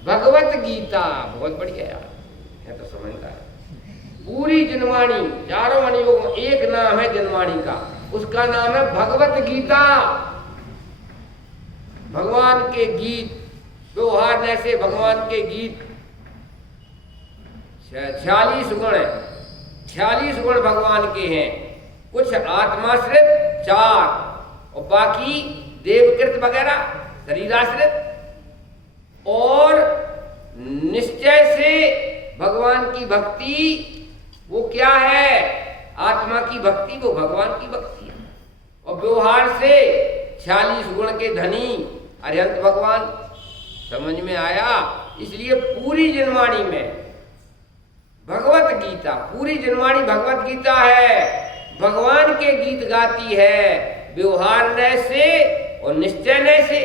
भगवत गीता। बहुत बढ़िया यार, है तो समझता है। पूरी जनवाणी, चारों मणियोग में एक नाम है जनवाणी का, उसका नाम है भगवत गीता। भगवान के गीत व्यवहार से, भगवान के गीत 46 गुण है, 46 गुण भगवान के हैं। कुछ आत्माश्रित 4 और बाकी देवकृत वगैरह शरीराश्रित, और निश्चय से भगवान की भक्ति वो क्या है, आत्मा की भक्ति वो भगवान की भक्ति है। और व्यवहार से 46 गुण के धनी अरिहंत भगवान। समझ में आया? इसलिए पूरी जनवाणी में भगवत गीता, पूरी जनवाणी भगवत गीता है, भगवान के गीत गाती है, व्यवहार से और निश्चय से।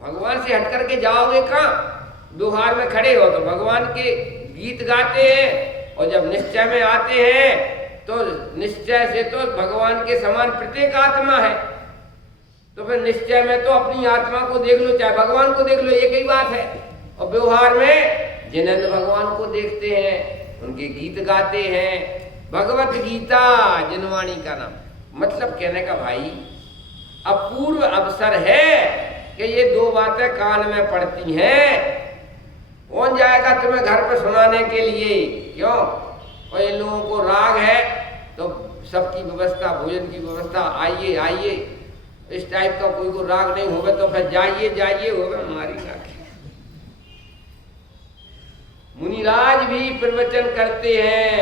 भगवान से हट करके जाओगे कहाँ? व्यवहार में खड़े हो तो भगवान के गीत गाते हैं, और जब निश्चय में आते हैं तो निश्चय से तो भगवान के समान प्रत्येक आत्मा है। तो फिर निश्चय में तो अपनी आत्मा को देख लो, चाहे भगवान को देख लो, एक ही बात है। और व्यवहार में जिनेंद्र भगवान को देखते हैं, उनके गीत गाते हैं। भगवत गीता जिनवाणी का नाम, मतलब कहने का भाई अपूर्व अवसर है कि ये दो बातें कान में पड़ती हैं। कौन जाएगा तुम्हें घर पे सुनाने के लिए? क्यों? और इन लोगों को राग है तो सबकी व्यवस्था, भोजन की व्यवस्था, आइए आइए, इस टाइप का कोई को राग नहीं होगा तो फिर जाइए जाइए होगा हमारी राग। मुनिराज भी प्रवचन करते हैं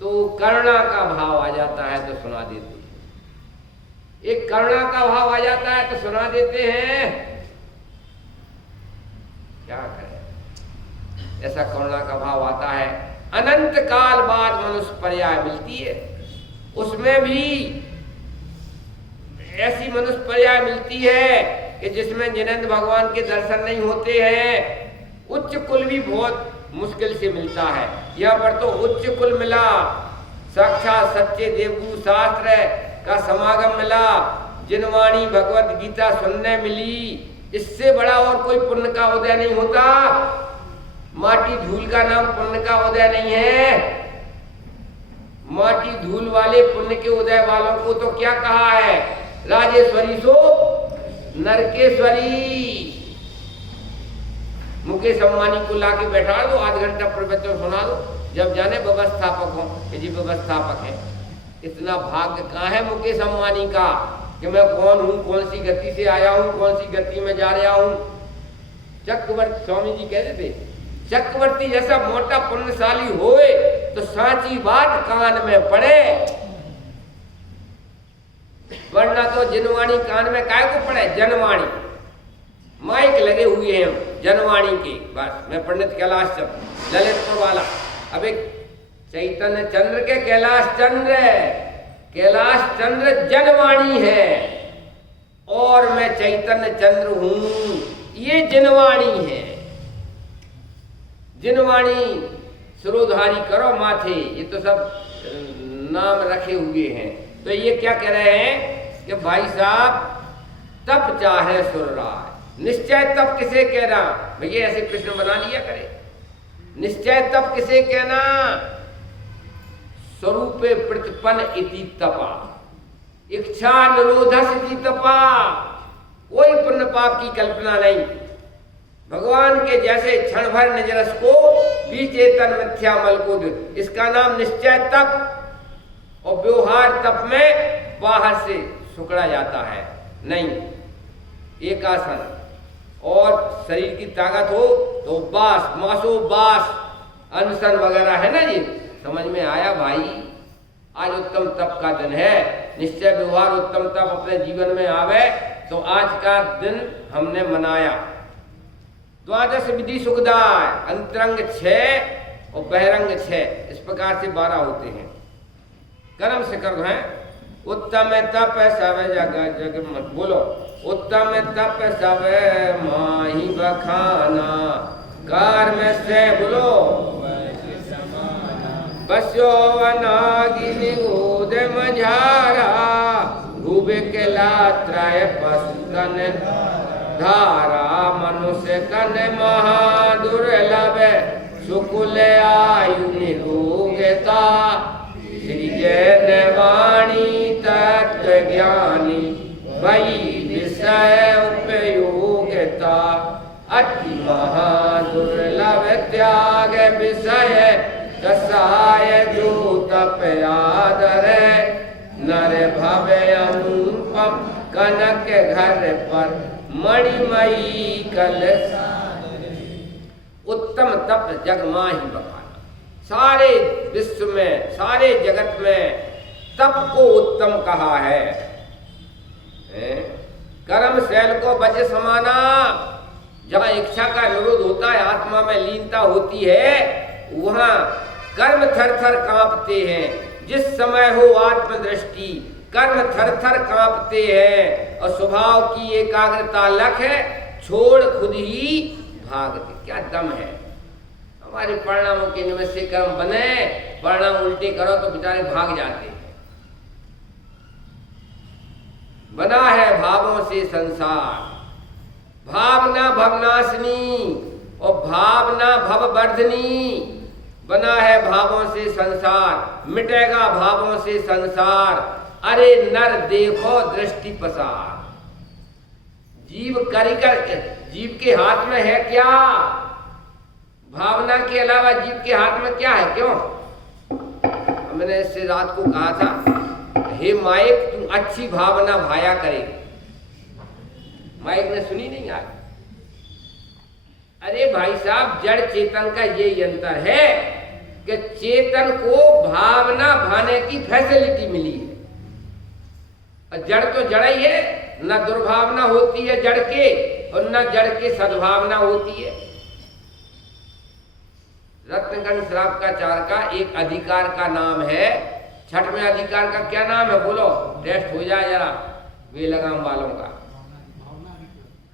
तो करुणा का भाव आ जाता है तो सुना देते हैं। एक करुणा का भाव आ जाता है तो सुना देते हैं। क्या करें, ऐसा करुणा का भाव आता है। अनंत काल बाद मनुष्य पर्याय मिलती है, उसमें भी ऐसी मनुष्य पर्याय मिलती है कि जिसमें जिनेंद्र भगवान के दर्शन नहीं होते हैं। उच्च कुल भी बहुत मुश्किल से मिलता है। यहाँ पर तो उच्च कुल मिला, साक्षात सच्चे देवगुरु शास्त्र का समागम मिला, जिनवाणी भगवत गीता सुनने मिली। इससे बड़ा और कोई पुण्य का उदय नहीं होता। माटी धूल का नाम पुण्य का उदय नहीं है। माटी धूल वाले पुण्य के उदय वालों को तो क्या कहा है? राजेश्वरी सो नरकेश्वरी। मुकेश अंबानी को लाके बैठा दो, आध घंटा प्रवचन सुना दो, जब जाने व्यवस्थापक हो कि जी व्यवस्थापक है। इतना भाग्य कहाँ है मुकेश अंबानी का कि मैं कौन हूँ, कौन सी गति से आया हूँ, कौन सी गति में जा रहा हूँ। चक्रवर्ती स्वामी जी कहते थे, चक्रवर्ती जैसा मोटा पुण्यशाली होए तो साची बात कान में पड़े, वरना तो जिनवाणी कान में काय को पड़े। जनवाणी माइक लगे हुए हैं जनवाणी के। बस मैं पंडित कैलाश चंद्र ललितपुर वाला। अब एक चैतन्य चंद्र के कैलाश चंद्र जनवाणी है और मैं चैतन्य चंद्र हूं, ये जिनवाणी है। जिनवाणी सिरोधारी करो माथे, ये तो सब नाम रखे हुए हैं। तो ये क्या कह रहे हैं कि भाई साहब तप चाहे सुरराय। निश्चय तप किसे कहना? भैया ऐसे प्रश्न बना लिया करे। निश्चय तप किसे कहना? स्वरूपे प्रतिपन्न इति तपा, इच्छा निरोधस इति तपा। कोई पुण्य पाप की कल्पना नहीं। भगवान के जैसे क्षण भर निजरस को विचेतन मिथ्या मलकुद, इसका नाम निश्चय तप। और व्यवहार तप में बाहर से सुकड़ा जाता है नहीं। एक आसन और शरीर की ताकत हो तो बास, मासो बास, अनशन वगैरह है ना जी। समझ में आया भाई? आज उत्तम तप का दिन है। निश्चय व्यवहार उत्तम तप अपने जीवन में आवे तो आज का दिन हमने मनाया। द्वादश विधि सुखदाय, अंतरंग 6 और बहिरंग 6, इस प्रकार से 12 होते हैं। कर्म से कर्म है। उत्तम तप सब जग मत बोलो, उत्तम तप सब माही बखाना, कर्म से बोलो बस्यो वनागिनी गोद मझारा, भूबे के लात्रय पस्तन धारा, मनुष्य कन महादुर्लभ, सुकुल आयु निरोगता, श्री जय वाणी तत्व ज्ञानी, वही विषय उपयोगिता, अति महादुर्लभ त्याग विषय, कसाय जो तप आदर, नर भवे अनुपम कनक घर पर, मणिमयी कलश। उत्तम तप जग माही बखाना। सारे विश्व में, सारे जगत में तप को उत्तम कहा है। कर्म शैल को बच समाना। जहाँ इच्छा का निरोध होता है, आत्मा में लीनता होती है, वहाँ कर्म थर थर कांपते हैं। जिस समय हो आत्मदृष्टि, कर्म थर थर कांपते हैं और स्वभाव की एकाग्रता लख है, छोड़ खुद ही भागते। क्या दम है हमारे परिणामों के निमित्त से कर्म बने, परिणाम उल्टे करो तो बेचारे भाग जाते हैं। बना है भावों से संसार, भावना भवनाशिनी और भावना भववर्धनी। बना है भावों से संसार, मिटेगा भावों से संसार, अरे नर देखो दृष्टि पसार। जीव जीव के हाथ में है क्या? भावना के अलावा जीव के हाथ में क्या है? क्यों? मैंने इससे रात को कहा था, हे माइक तू अच्छी भावना भाया करे। माइक ने सुनी नहीं आज? अरे भाई साहब, जड़ चेतन का ये अंतर है कि चेतन को भावना भाने की फैसिलिटी मिली है, और जड़ तो जड़ ही है, न दुर्भावना होती है जड़ के और न जड़ के सद्भावना होती है। रत्नगंज श्रावकाचार्य का एक अधिकार का नाम है, छठवें अधिकार का क्या नाम है? बोलो, टेस्ट हो जाए जरा वे लगाम वालों का।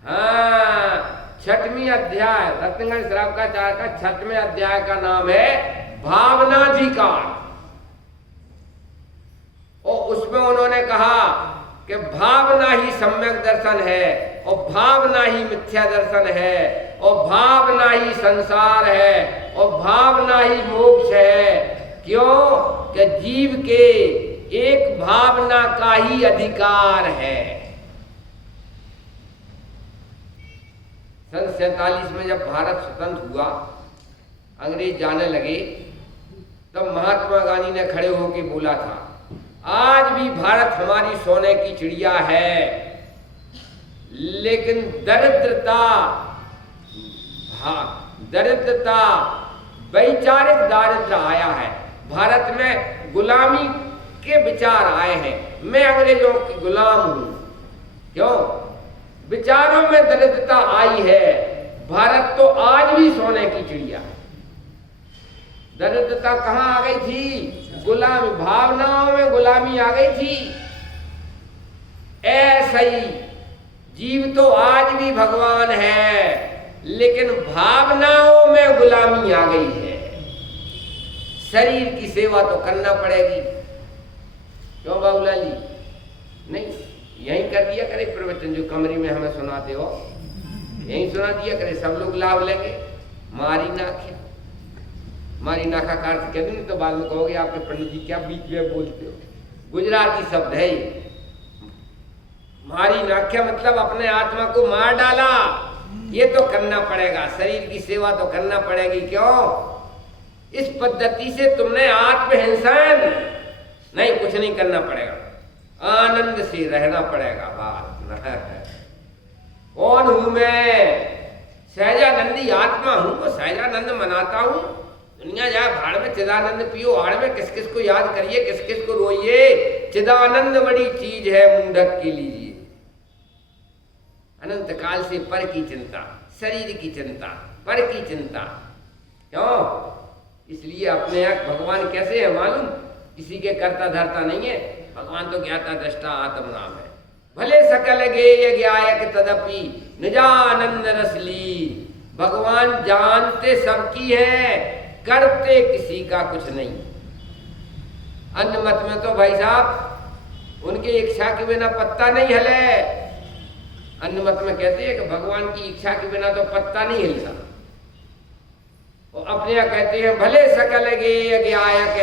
हाँ, छठवीं अध्याय रत्नगंज श्रावकाचार्य का छठवें अध्याय का नाम है भावनाधिकार। और उसमें उन्होंने कहा कि भावना ही सम्यक दर्शन है, और भावना ही मिथ्या दर्शन है, और भावना ही संसार है, और भावना ही मोक्ष है। क्यों? कि जीव के एक भावना का ही अधिकार है। सन 47 में जब भारत स्वतंत्र हुआ, अंग्रेज जाने लगे, तब महात्मा गांधी ने खड़े होकर बोला था, आज भी भारत हमारी सोने की चिड़िया है, लेकिन दरिद्रता, वैचारिक दारिद्र्य आया है, भारत में गुलामी के विचार आए हैं, मैं अंग्रेजों की गुलाम हूं। क्यों? विचारों में दरिद्रता आई है। भारत तो आज भी सोने की चिड़िया है। दरिद्रता कहां आ गई थी? गुलामी, भावनाओं में गुलामी आ गई थी। ऐसा ही जीव तो आज भी भगवान है, लेकिन भावनाओं में गुलामी आ गई है। शरीर की सेवा तो करना पड़ेगी। क्यों बाबूलाल जी? नहीं, यहीं कर दिया करे प्रवचन जो कमरे में हमें सुनाते हो, यहीं सुना दिया करे, सब लोग लाभ लेंगे। मारी नाख्या, मारी नाखा का अर्थ कह दूं तो बाद में कहोगे आपके पंडित जी क्या बीच में बोलते हो। गुजराती शब्द है ये। मारी नाख्या मतलब अपने आत्मा को मार डाला। ये तो करना पड़ेगा, शरीर की सेवा तो करना पड़ेगी। क्यों? इस पद्धति से तुमने आत्महिंसन नहीं, कुछ नहीं करना पड़ेगा, आनंद से रहना पड़ेगा। बात कौन हूं मैं? सहजानंदी आत्मा हूं, वो सहजानंद मनाता हूं। दुनिया जाए भाड़ में, चिदानंद पियो हाड़ में। किस किस को याद करिए, किस किस को रोइए। चिदानंद बड़ी चीज है, मुंडक के लीजिए। अनंत काल से पर की चिंता, शरीर की चिंता, पर की चिंता। क्यों? इसलिए अपने आप भगवान कैसे है मालूम? किसी के कर्ता धर्ता नहीं है। भगवान तो ज्ञाता दृष्टा आत्म नाम है। भले सकल गेय ज्ञायक तदपि निजानंद रसली। भगवान जानते सबकी है, करते किसी का कुछ नहीं। अन्य मत में तो भाई साहब उनकी इच्छा के बिना पत्ता नहीं हिले। अन्य मत में कहते हैं कि भगवान की इच्छा के बिना तो पत्ता नहीं हिलता। वो अपने यहाँ कहते हैं भले सकल गेय ज्ञायक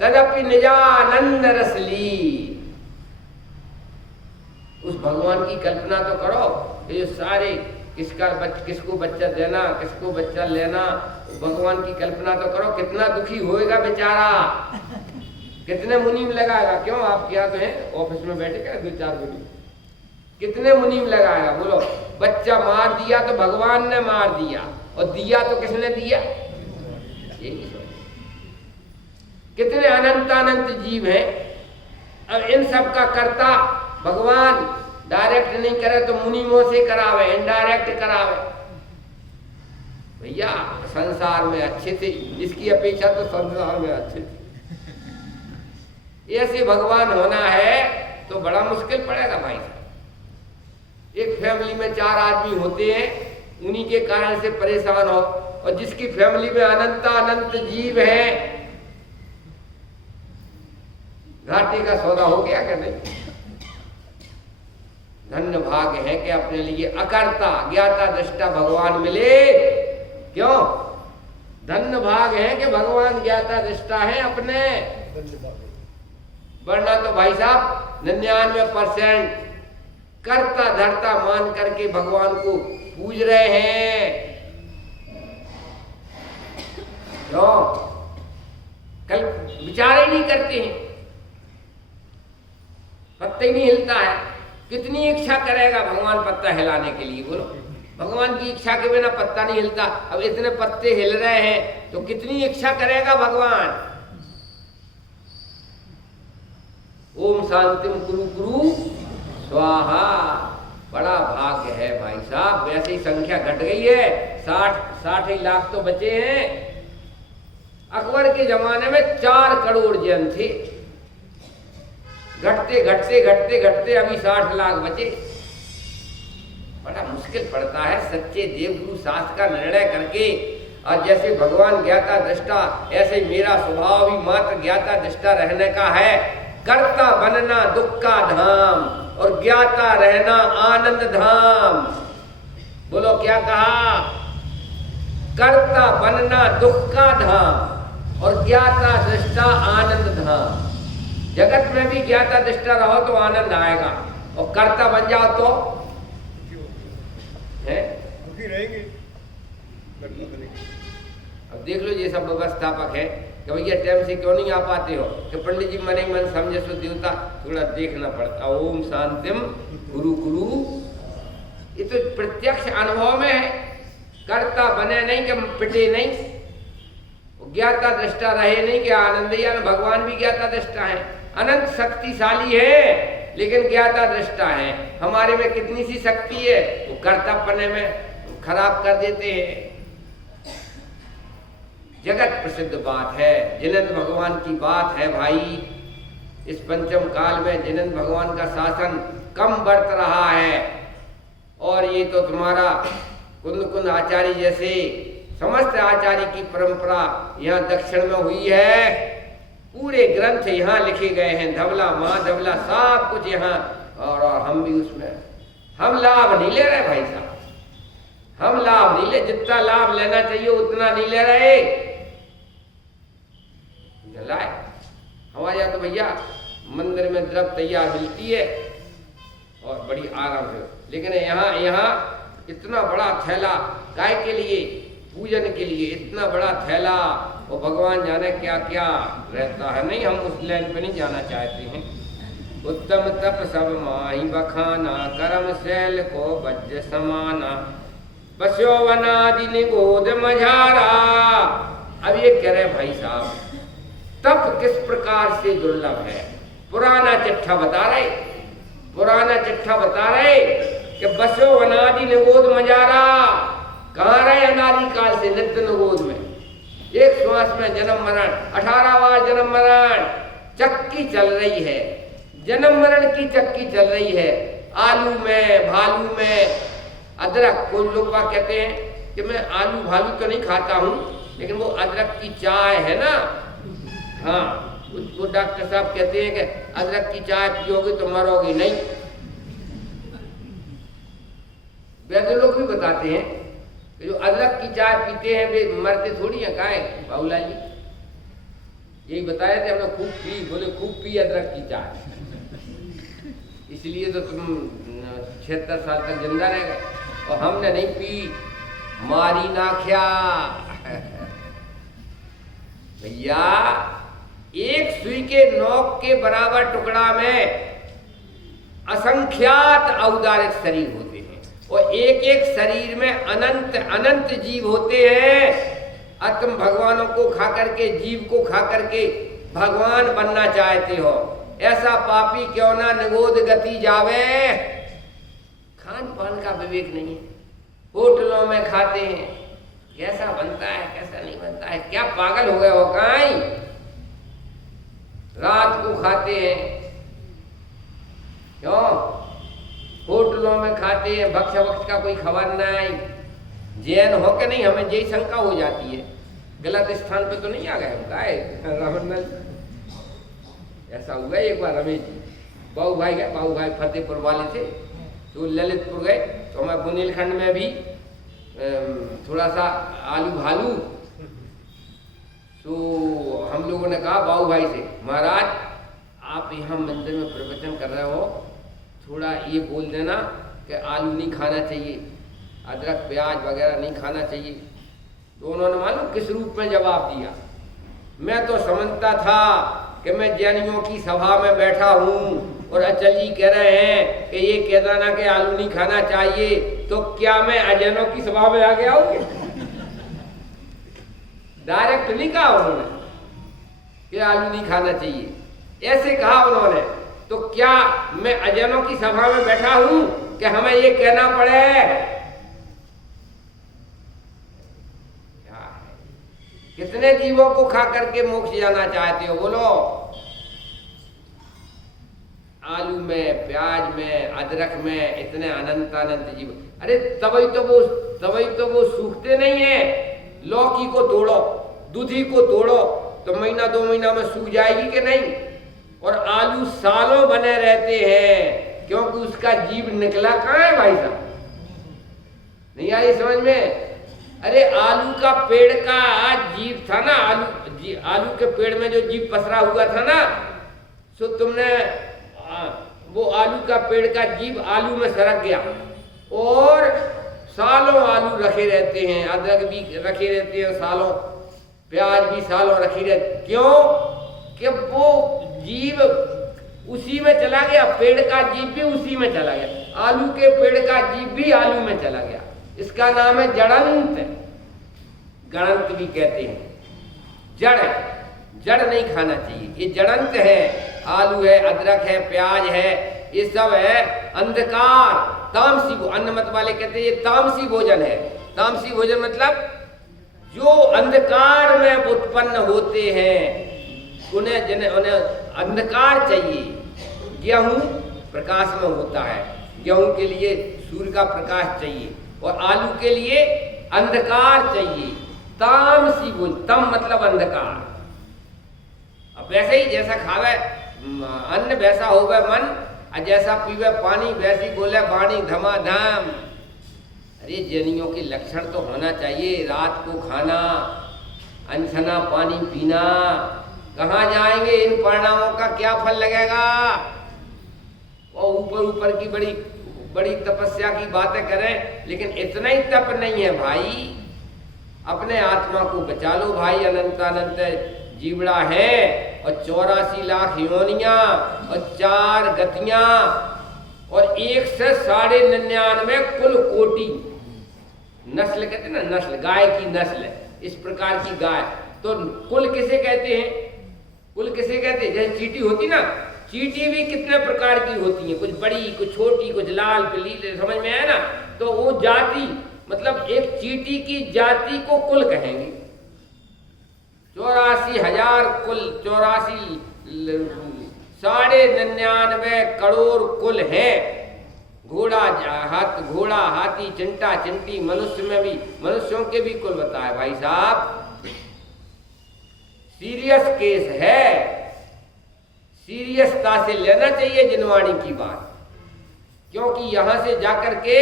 तदपि निजानंद रसली। उस भगवान की कल्पना तो करो। ये सारे किसको बच्चा देना, किसको बच्चा लेना, भगवान की कल्पना तो करो। कितना दुखी होएगा बेचारा, कितने मुनीम लगाएगा। क्यों? आपके यहाँ तो है ऑफिस में बैठे क्या 2-4 मुनीम, कितने मुनीम लगाएगा बोलो। बच्चा मार दिया तो भगवान ने मार दिया, और दिया तो किसने दिया? यही सोच। कितने अनंत जीव हैं, अब इन सब का कर्ता भगवान डायरेक्ट नहीं करे तो मुनीमों से करावे, इनडायरेक्ट करावे। भैया संसार में अच्छे थे, इसकी अपेक्षा तो संसार में अच्छे थे। ऐसे भगवान होना है तो बड़ा मुश्किल पड़ेगा भाई साहब। एक फैमिली में 4 आदमी होते हैं, उन्हीं के कारण से परेशान हो, और जिसकी फैमिली में अनंत जीव हैं, घाटे का सौदा हो गया क्या? नहीं। धन्य भाग्य है कि अपने लिए अकर्ता ज्ञाता दृष्टा भगवान मिले। क्यों? धन्य भाग है कि भगवान ज्ञाता दृष्टा है अपने, वरना तो भाई साहब 99% करता धरता मान करके भगवान को पूज रहे हैं। क्यों? कल विचार ही नहीं करते हैं, पत्ता ही नहीं हिलता है। कितनी इच्छा करेगा भगवान पत्ता हिलाने के लिए, बोलो? भगवान की इच्छा के बिना पत्ता नहीं हिलता। अब इतने पत्ते हिल रहे हैं तो कितनी इच्छा करेगा भगवान। ओम शांतिम कुरु कुरु स्वाहा। बड़ा भाग्य है भाई साहब। वैसे ही संख्या घट गई है, 60 लाख तो बचे हैं। अकबर के जमाने में 4 करोड़ जन थे, घटते घटते घटते घटते अभी 60 लाख बचे। बड़ा मुश्किल पड़ता है सच्चे देवगुरु शास्त्र का निर्णय करके। और जैसे भगवान ज्ञाता दृष्टा, ऐसे मेरा स्वभाव भी मात्र ज्ञाता दृष्टा रहने का है। कर्ता बनना दुख का धाम और ज्ञाता रहना आनंद धाम। बोलो क्या कहा? कर्ता बनना दुख का धाम और ज्ञाता दृष्टा आनंद धाम। जगत में भी ज्ञाता दृष्टा रहो तो आनंद आएगा, और कर्ता बन जाओ तो है दुखी रहेंगे। अब देख लो ये सब व्यवस्थापक है कि भैया टाइम से क्यों नहीं आ पाते हो, कि पंडित जी मन ही मन समझे सो देवता, थोड़ा देखना पड़ता। ओम शांतिम गुरु गुरु, ये तो प्रत्यक्ष अनुभव में है। कर्ता बने नहीं कि पिटे नहीं, ज्ञाता दृष्टा रहे नहीं कि आनंदयान। भगवान भी ज्ञाता दृष्टा है, अनंत शक्तिशाली है, लेकिन ज्ञाता दृष्टा है। हमारे में कितनी सी शक्ति है, वो कर्तापने में खराब कर देते हैं। जगत प्रसिद्ध बात है, जिनेंद्र भगवान की बात है भाई। इस पंचम काल में जिनेंद्र भगवान का शासन कम बरत रहा है, और ये तो तुम्हारा कुंद कुंद आचार्य जैसे समस्त आचार्य की परंपरा यहाँ दक्षिण में हुई है। पूरे ग्रंथ यहाँ लिखे गए हैं, धवला महाधवला सब कुछ यहाँ, और हम भी उसमें। हम लाभ नहीं ले रहे भाई साहब, हम लाभ नहीं ले, जितना लाभ लेना चाहिए उतना नहीं ले रहे। लाए हमारे यहाँ तो भैया मंदिर में द्रव तैयार मिलती है और बड़ी आराम से, लेकिन यहाँ इतना बड़ा थैला गाय के लिए, पूजन के लिए इतना बड़ा थैला, और भगवान जाने क्या क्या रहता है। नहीं, हम उस लाइन पे नहीं जाना चाहते हैं। उत्तम तप सब माही बखाना, कर्म शैल को वज्र समाना, बस्यो वनादि निगोद मझारा। अब ये कह रहे भाई साहब, तप किस प्रकार से दुर्लभ है। पुराना चिट्ठा बता रहे, पुराना चिट्ठा बता रहे कि बस्यो वनादि निगोद मझारा। कहाँ रहे अनादि काल से नित्य निगोद में, एक श्वास में जन्म मरण, 18 बार जन्म मरण, चक्की चल रही है, जन्म मरण की चक्की चल रही है। आलू में, भालू में, अदरक। कोई लोग बात कहते हैं कि मैं आलू भालू तो नहीं खाता हूँ, लेकिन वो अदरक की चाय है ना, हाँ, वो डॉक्टर साहब कहते हैं कि अदरक की चाय पियोगे तो मरोगे नहीं। वैसे लोग भी बताते हैं कि जो अदरक की चाय पीते हैं वे मरते थोड़ी हैं। काहे बाबूलाल जी यही बताया थे, हमने खूब पी, बोले खूब पी अदरक की चाय, इसलिए तो तुम 76 साल तक जिंदा रह गए, और हमने नहीं पी, मारी ना ख्या। भैया एक सुई के नोक के बराबर टुकड़ा में असंख्यात औदारिक शरीर होते हैं, और एक एक शरीर में अनंत अनंत जीव होते हैं। और तुम भगवानों को खा करके, जीव को खा करके भगवान बनना चाहते हो। ऐसा पापी क्यों ना निगोद गति जावे। खान पान का विवेक नहीं है, होटलों में खाते हैं, कैसा बनता है कैसा नहीं बनता है, क्या पागल हो गए हो काई। रात को खाते हैं, क्यों होटलों में खाते हैं, भक्ष वक्त का कोई खबर नहीं। जैन हो के नहीं, हमें यही शंका हो जाती है, गलत स्थान पे तो नहीं आ गए हम। गाय रमन ऐसा हुआ एक बार, रमेश जी बाबू भाई गए, बाबू भाई फतेहपुर वाले थे, तो ललितपुर गए, तो हमें बुंदेलखंड में भी थोड़ा सा आलू भालू तो हम लोगों ने कहा बाबू भाई से, महाराज आप यहाँ मंदिर में प्रवचन कर रहे हो, थोड़ा ये बोल देना कि आलू नहीं खाना चाहिए, अदरक प्याज वगैरह नहीं खाना चाहिए। तो उन्होंने मालूम किस रूप में जवाब दिया। मैं तो समझता था कि मैं जैनियों की सभा में बैठा हूँ और अचल जी कह रहे हैं कि ये कह देना कि आलू नहीं खाना चाहिए, तो क्या मैं अजैनों की सभा में आ गया हूँ? डायरेक्ट नहीं कहा उन्होंने कि आलू नहीं खाना चाहिए, ऐसे कहा उन्होंने। तो क्या मैं अजैनों की सभा में बैठा हूं कि हमें ये कहना पड़े? क्या है? कितने जीवों को खा करके मोक्ष जाना चाहते हो बोलो? आलू में, प्याज में, अदरक में इतने अनंत अनंत जीव। अरे तभी तो वो सूखते नहीं है। लौकी को तोड़ो, दूधी को तोड़ो तो महीना 2 महीना में सूख जाएगी कि नहीं? और आलू सालों बने रहते हैं, क्योंकि उसका जीव निकला कहाँ है भाई साहब? नहीं आई समझ में? अरे आलू का पेड़ का जीव था ना, आलू के पेड़ में जो जीव पसरा हुआ था ना, सो तुमने वो आलू का पेड़ का जीव आलू में सरक गया और सालों आलू रखे रहते हैं, अदरक भी रखे रहते हैं सालों, प्याज भी सालों रखी रहती। क्यों? कि वो जीव उसी में चला गया, पेड़ का जीव भी उसी में चला गया, आलू के पेड़ का जीव भी आलू में चला गया। इसका नाम है जड़ंत, गणंत भी कहते हैं। जड़ नहीं खाना चाहिए, ये जड़ंत है। आलू है, अदरक है, प्याज है, ये सब है अंधकार, तामसी। अन्न मत वाले कहते हैं ये तामसी भोजन है। तामसी भोजन मतलब जो अंधकार में उत्पन्न होते हैं, उन्हें अंधकार चाहिए। गेहूं प्रकाश में होता है, गेहूं के लिए सूर्य का प्रकाश चाहिए, और आलू के लिए अंधकार चाहिए। तामसी भोजन, तम मतलब अंधकार। अब वैसे ही जैसा खावे अन्न वैसा होवे मन, और जैसा पीवे पानी वैसी बोले वाणी धमाधम। अरे जैनियों के लक्षण तो होना चाहिए, रात को खाना, अनछना पानी पीना। कहाँ जाएंगे? इन परिणामों का क्या फल लगेगा? और ऊपर की बड़ी तपस्या की बातें करें, लेकिन इतना ही तप नहीं है भाई। अपने आत्मा को बचा लो भाई। अनंत जीवड़ा है और 84 लाख योनियां और 4 गतियां और 1 से 99.5 कुल कोटि नस्ल कहते हैं ना, नस्ल गाय की नस्ल, इस प्रकार की गाय। तो कुल किसे कहते हैं? कुल किसे कहते हैं? जैसे चींटी होती ना, चींटी भी कितने प्रकार की होती है, कुछ बड़ी, कुछ छोटी, कुछ लाल पीली, समझ में आया ना? तो वो जाति मतलब एक चींटी की जाति को कुल कहेंगे। 84,000 कुल, 84 99.5 करोड़ कुल है। घोड़ा, हाथी, चिंटा, चिंटी, मनुष्य में भी, मनुष्यों के भी कुल बताए भाई साहब। सीरियस केस है, सीरियसता से लेना चाहिए जिनवाणी की बात। क्योंकि यहां से जाकर के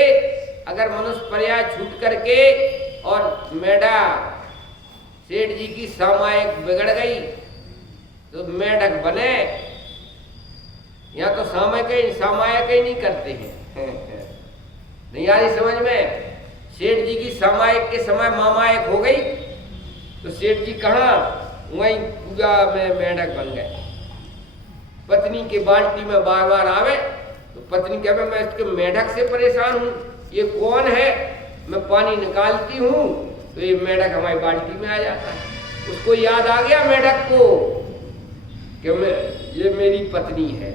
अगर मनुष्य पर्याय छूट करके और मेढा सेठ जी की सामायिक बिगड़ गई तो मेढक बने, या तो सामायिक ही नहीं करते हैं। नहीं आ रही समझ में? सेठ जी की सामायिक के समय मामायक हो गई तो सेठ जी कहाँ, वहीं पूजा में मेढक बन गए। पत्नी के बाल्टी में बार बार आवे तो पत्नी कहे मैं इसके मेढक से परेशान हूँ, ये कौन है? मैं पानी निकालती हूँ तो ये मेढक हमारी बाल्टी में आ जाता है। उसको याद आ गया मेढक को कि ये मेरी पत्नी है।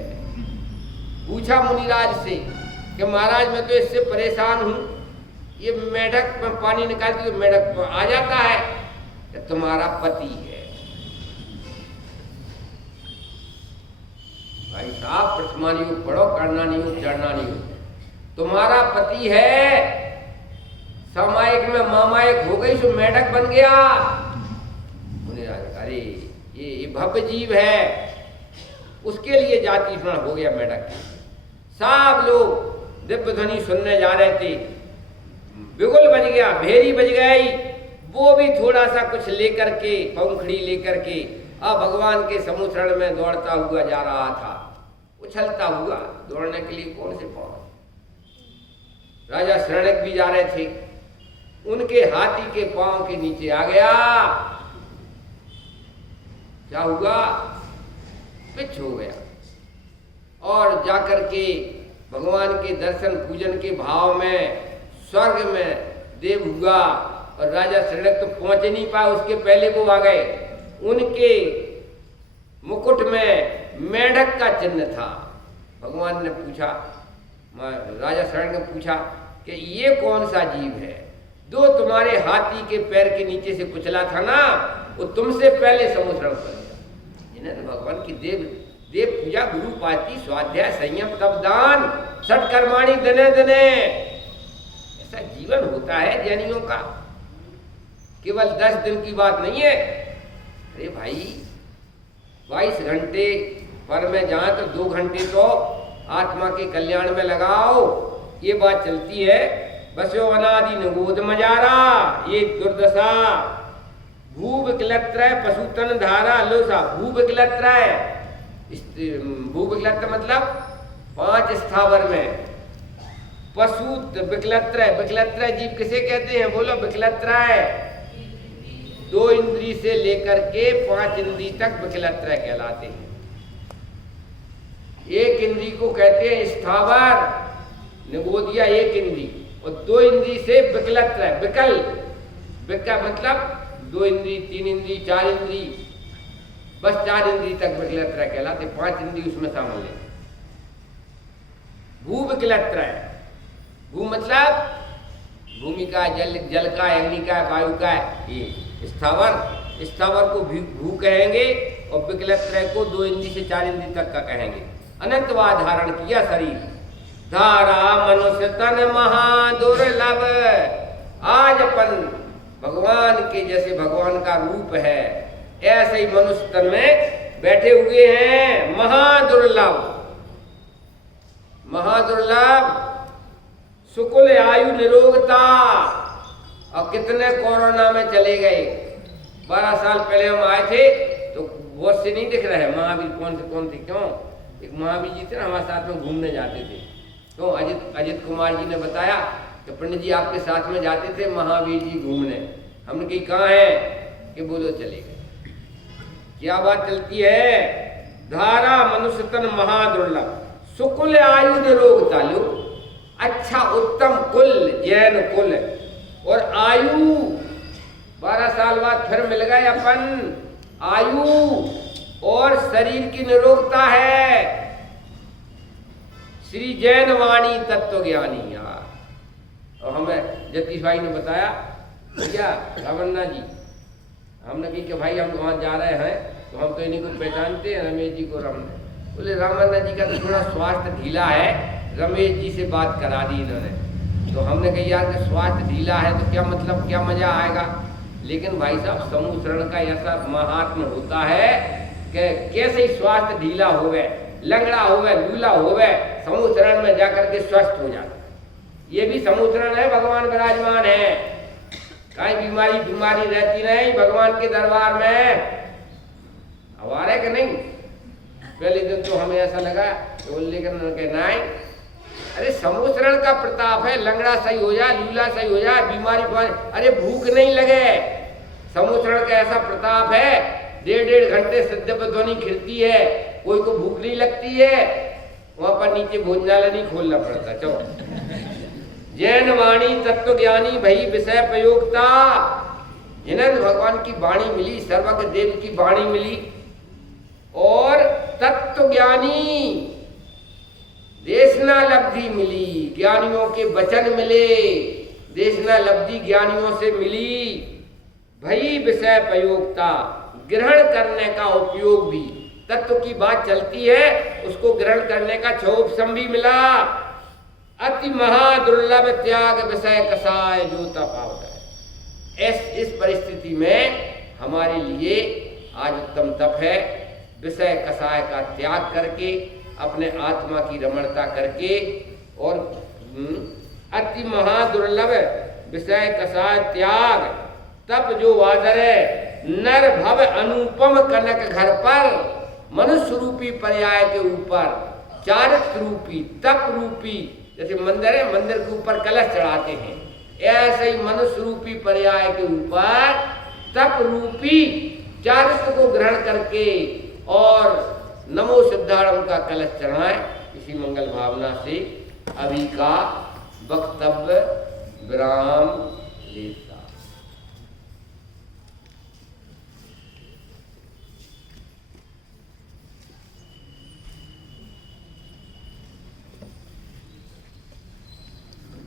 पूछा मुनिराज से कि महाराज मैं तो इससे परेशान हूँ, ये मेढक में पानी निकालती तो मेढक आ जाता है, कि तुम्हारा पति है। भाई साहब प्रथमानी योग पढ़ो, करनानी योग, चढ़नानी योग। तुम्हारा पति है, सामायिक में मामायक हो गई तो मेढक बन गया। अरे ये भव्य जीव है, उसके लिए जाति स्मरण हो गया मेढक। सब लोग दिव्य ध्वनि सुनने जा रहे थे, बिगुल बज गया, भेरी बज गई, वो भी थोड़ा सा कुछ लेकर के, पंखुड़ी लेकर के अब भगवान के समुद्रण में दौड़ता हुआ जा रहा था। उछलता हुआ, दौड़ने के लिए कौन से पांव, राजा शरणक भी जा रहे थे, उनके हाथी के पांव के नीचे आ गया। क्या हुआ, पिच हो गया और जाकर के भगवान के दर्शन पूजन के भाव में स्वर्ग में देव हुआ। और राजा शरणक तो पहुंच नहीं पाया, उसके पहले वो आ गए। उनके मुकुट में मेंढक का चिन्ह था। भगवान ने पूछा, राजा शरणक ने पूछा कि ये कौन सा जीव है, दो तुम्हारे हाथी के पैर के नीचे से कुचला था ना, वो तुमसे पहले समुद्र पर। इन्हें भगवान की देव पूजा, गुरु पाती, स्वाध्याय, संयम, तप, दान, षटकर्माणि दिने दिने, ऐसा जीवन होता है जैनियों का। केवल 10 दिन की बात नहीं है। अरे भाई 22 घंटे पर में जाए तो 2 घंटे तो आत्मा के कल्याण में लगाओ, ये बात चलती है। बसो अनादि नगोद मजारा, ये दुर्दशा भू विकलत्र पशुतन धारा लोसा। भू विकलत्र, भू विकलत्र मतलब 5 स्थावर में, पशु विकलत्र, विकलत्र जीव किसे कहते हैं बोलो, विकलत्र 2 इंद्री से लेकर के 5 इंद्री तक विकलत्र कहलाते हैं। 1 इंद्री को कहते हैं स्थावर, निगोदिया 1 इंद्री, और 2 इंद्री से विकलत्र, विकल, विकल मतलब 2 इंद्री, 3 इंद्री, 4 इंद्री, बस 4 इंद्री तक विकलत्र कहलाते, 5 इंद्री उसमें शामिल है। भू विकलत्र, भू मतलब भूमि का, जल का, अग्नि का, वायु का, ये स्थावर, स्थावर को भू कहेंगे और विकलत्र को 2 इंद्री से 4 इंद्री तक का कहेंगे। अनंतवाद धारण किया शरीर, धारा मनुष्य तन महादुर्लभ। आज अपन भगवान के जैसे भगवान का रूप है, ऐसे ही मनुष्य तन में बैठे हुए हैं, महादुर्लभ, महादुर्लभ। सुकुल आयु निरोगता, और कितने कोरोना में चले गए। 12 साल पहले हम आए थे तो बहुत से नहीं दिख रहे। महावीर कौन थे, क्यों, एक महावीर जी थे ना, हमारे साथ में घूमने जाते थे। तो अजित कुमार जी ने बताया कि पंडित जी आपके साथ में जाते थे महावीर जी घूमने। हमने कही कहाँ है, कि बोलो चले गए। क्या बात चलती है, धारा मनुष्य तन महादुर्लभ, सुकुल आयु निरोगता। लो अच्छा उत्तम कुल, जैन कुल, और आयु 12 साल बाद फिर मिल गए अपन, आयु और शरीर की निरोगता है। श्री जैन वाणी तत्व ज्ञानी। और हमें जगदीश भाई ने बताया, क्या रामन्ना जी, हमने कही कि भाई हम वहाँ जा रहे हैं तो हम तो इन्हीं को पहचानते हैं, रमेश जी को। बोले रामन्ना जी का तो थोड़ा स्वास्थ्य ढीला है, रमेश जी से बात करा दी इन्होंने। तो हमने कही यार कि स्वास्थ्य ढीला है तो क्या मतलब, क्या मजा आएगा। लेकिन भाई साहब समूह शरण का ऐसा महात्म होता है कि कैसे ही स्वास्थ्य ढीला हो गए, लंगड़ा हो गए, लूला हो गए, समूह शरण में जाकर के स्वस्थ हो जाता। ये भी समूह शरण है, भगवान विराजमान है। कहीं बीमारी रहती नहीं भगवान के दरबार में। हमारे कि नहीं, पहले दिन तो हमें ऐसा लगा तो लेकिन नहीं, अरे समूह शरण का प्रताप है। लंगड़ा सही हो जाए, लूला सही हो जाए, बीमारी, अरे भूख नहीं लगे। समूह शरण का ऐसा प्रताप है, 1.5 घंटे सद्य ध्वनि खिलती है, कोई को भूख नहीं लगती है, वहां पर नीचे भोजनालय नहीं खोलना पड़ता। चलो जैन वाणी तत्व ज्ञानी भई विषय प्रयोगता। जिन्हें भगवान की वाणी मिली, सर्वज्ञ देव की वाणी मिली, और तत्व ज्ञानी देशना लब्धि मिली, ज्ञानियों के वचन मिले, देशना लब्धि ज्ञानियों से मिली। भई विषय प्रयोगता, ग्रहण करने का उपयोग भी, तत्व की बात चलती है उसको ग्रहण करने का क्षोभसम भी मिला। अति महादुर्लभ त्याग विषय कसाय जो तपावत है। इस परिस्थिति में हमारे लिए आज उत्तम तप है, विषय कसाय का त्याग करके, अपने आत्मा की रमणता करके, और अति महादुर्लभ विषय कसाय त्याग, तप जो वादर है नर भव अनुपम कनक घर पर, मनुष्य रूपी पर्याय के ऊपर चारित्र रूपी तप रूपी, जैसे मंदिर है मंदिर के ऊपर कलश चढ़ाते हैं, ऐसे ही मनुष्य रूपी पर्याय के ऊपर तप रूपी चारित्र को ग्रहण करके और नमो सिद्धार्थ का कलश चढ़ाएं। इसी मंगल भावना से अभी का वक्तव्य विराम लेते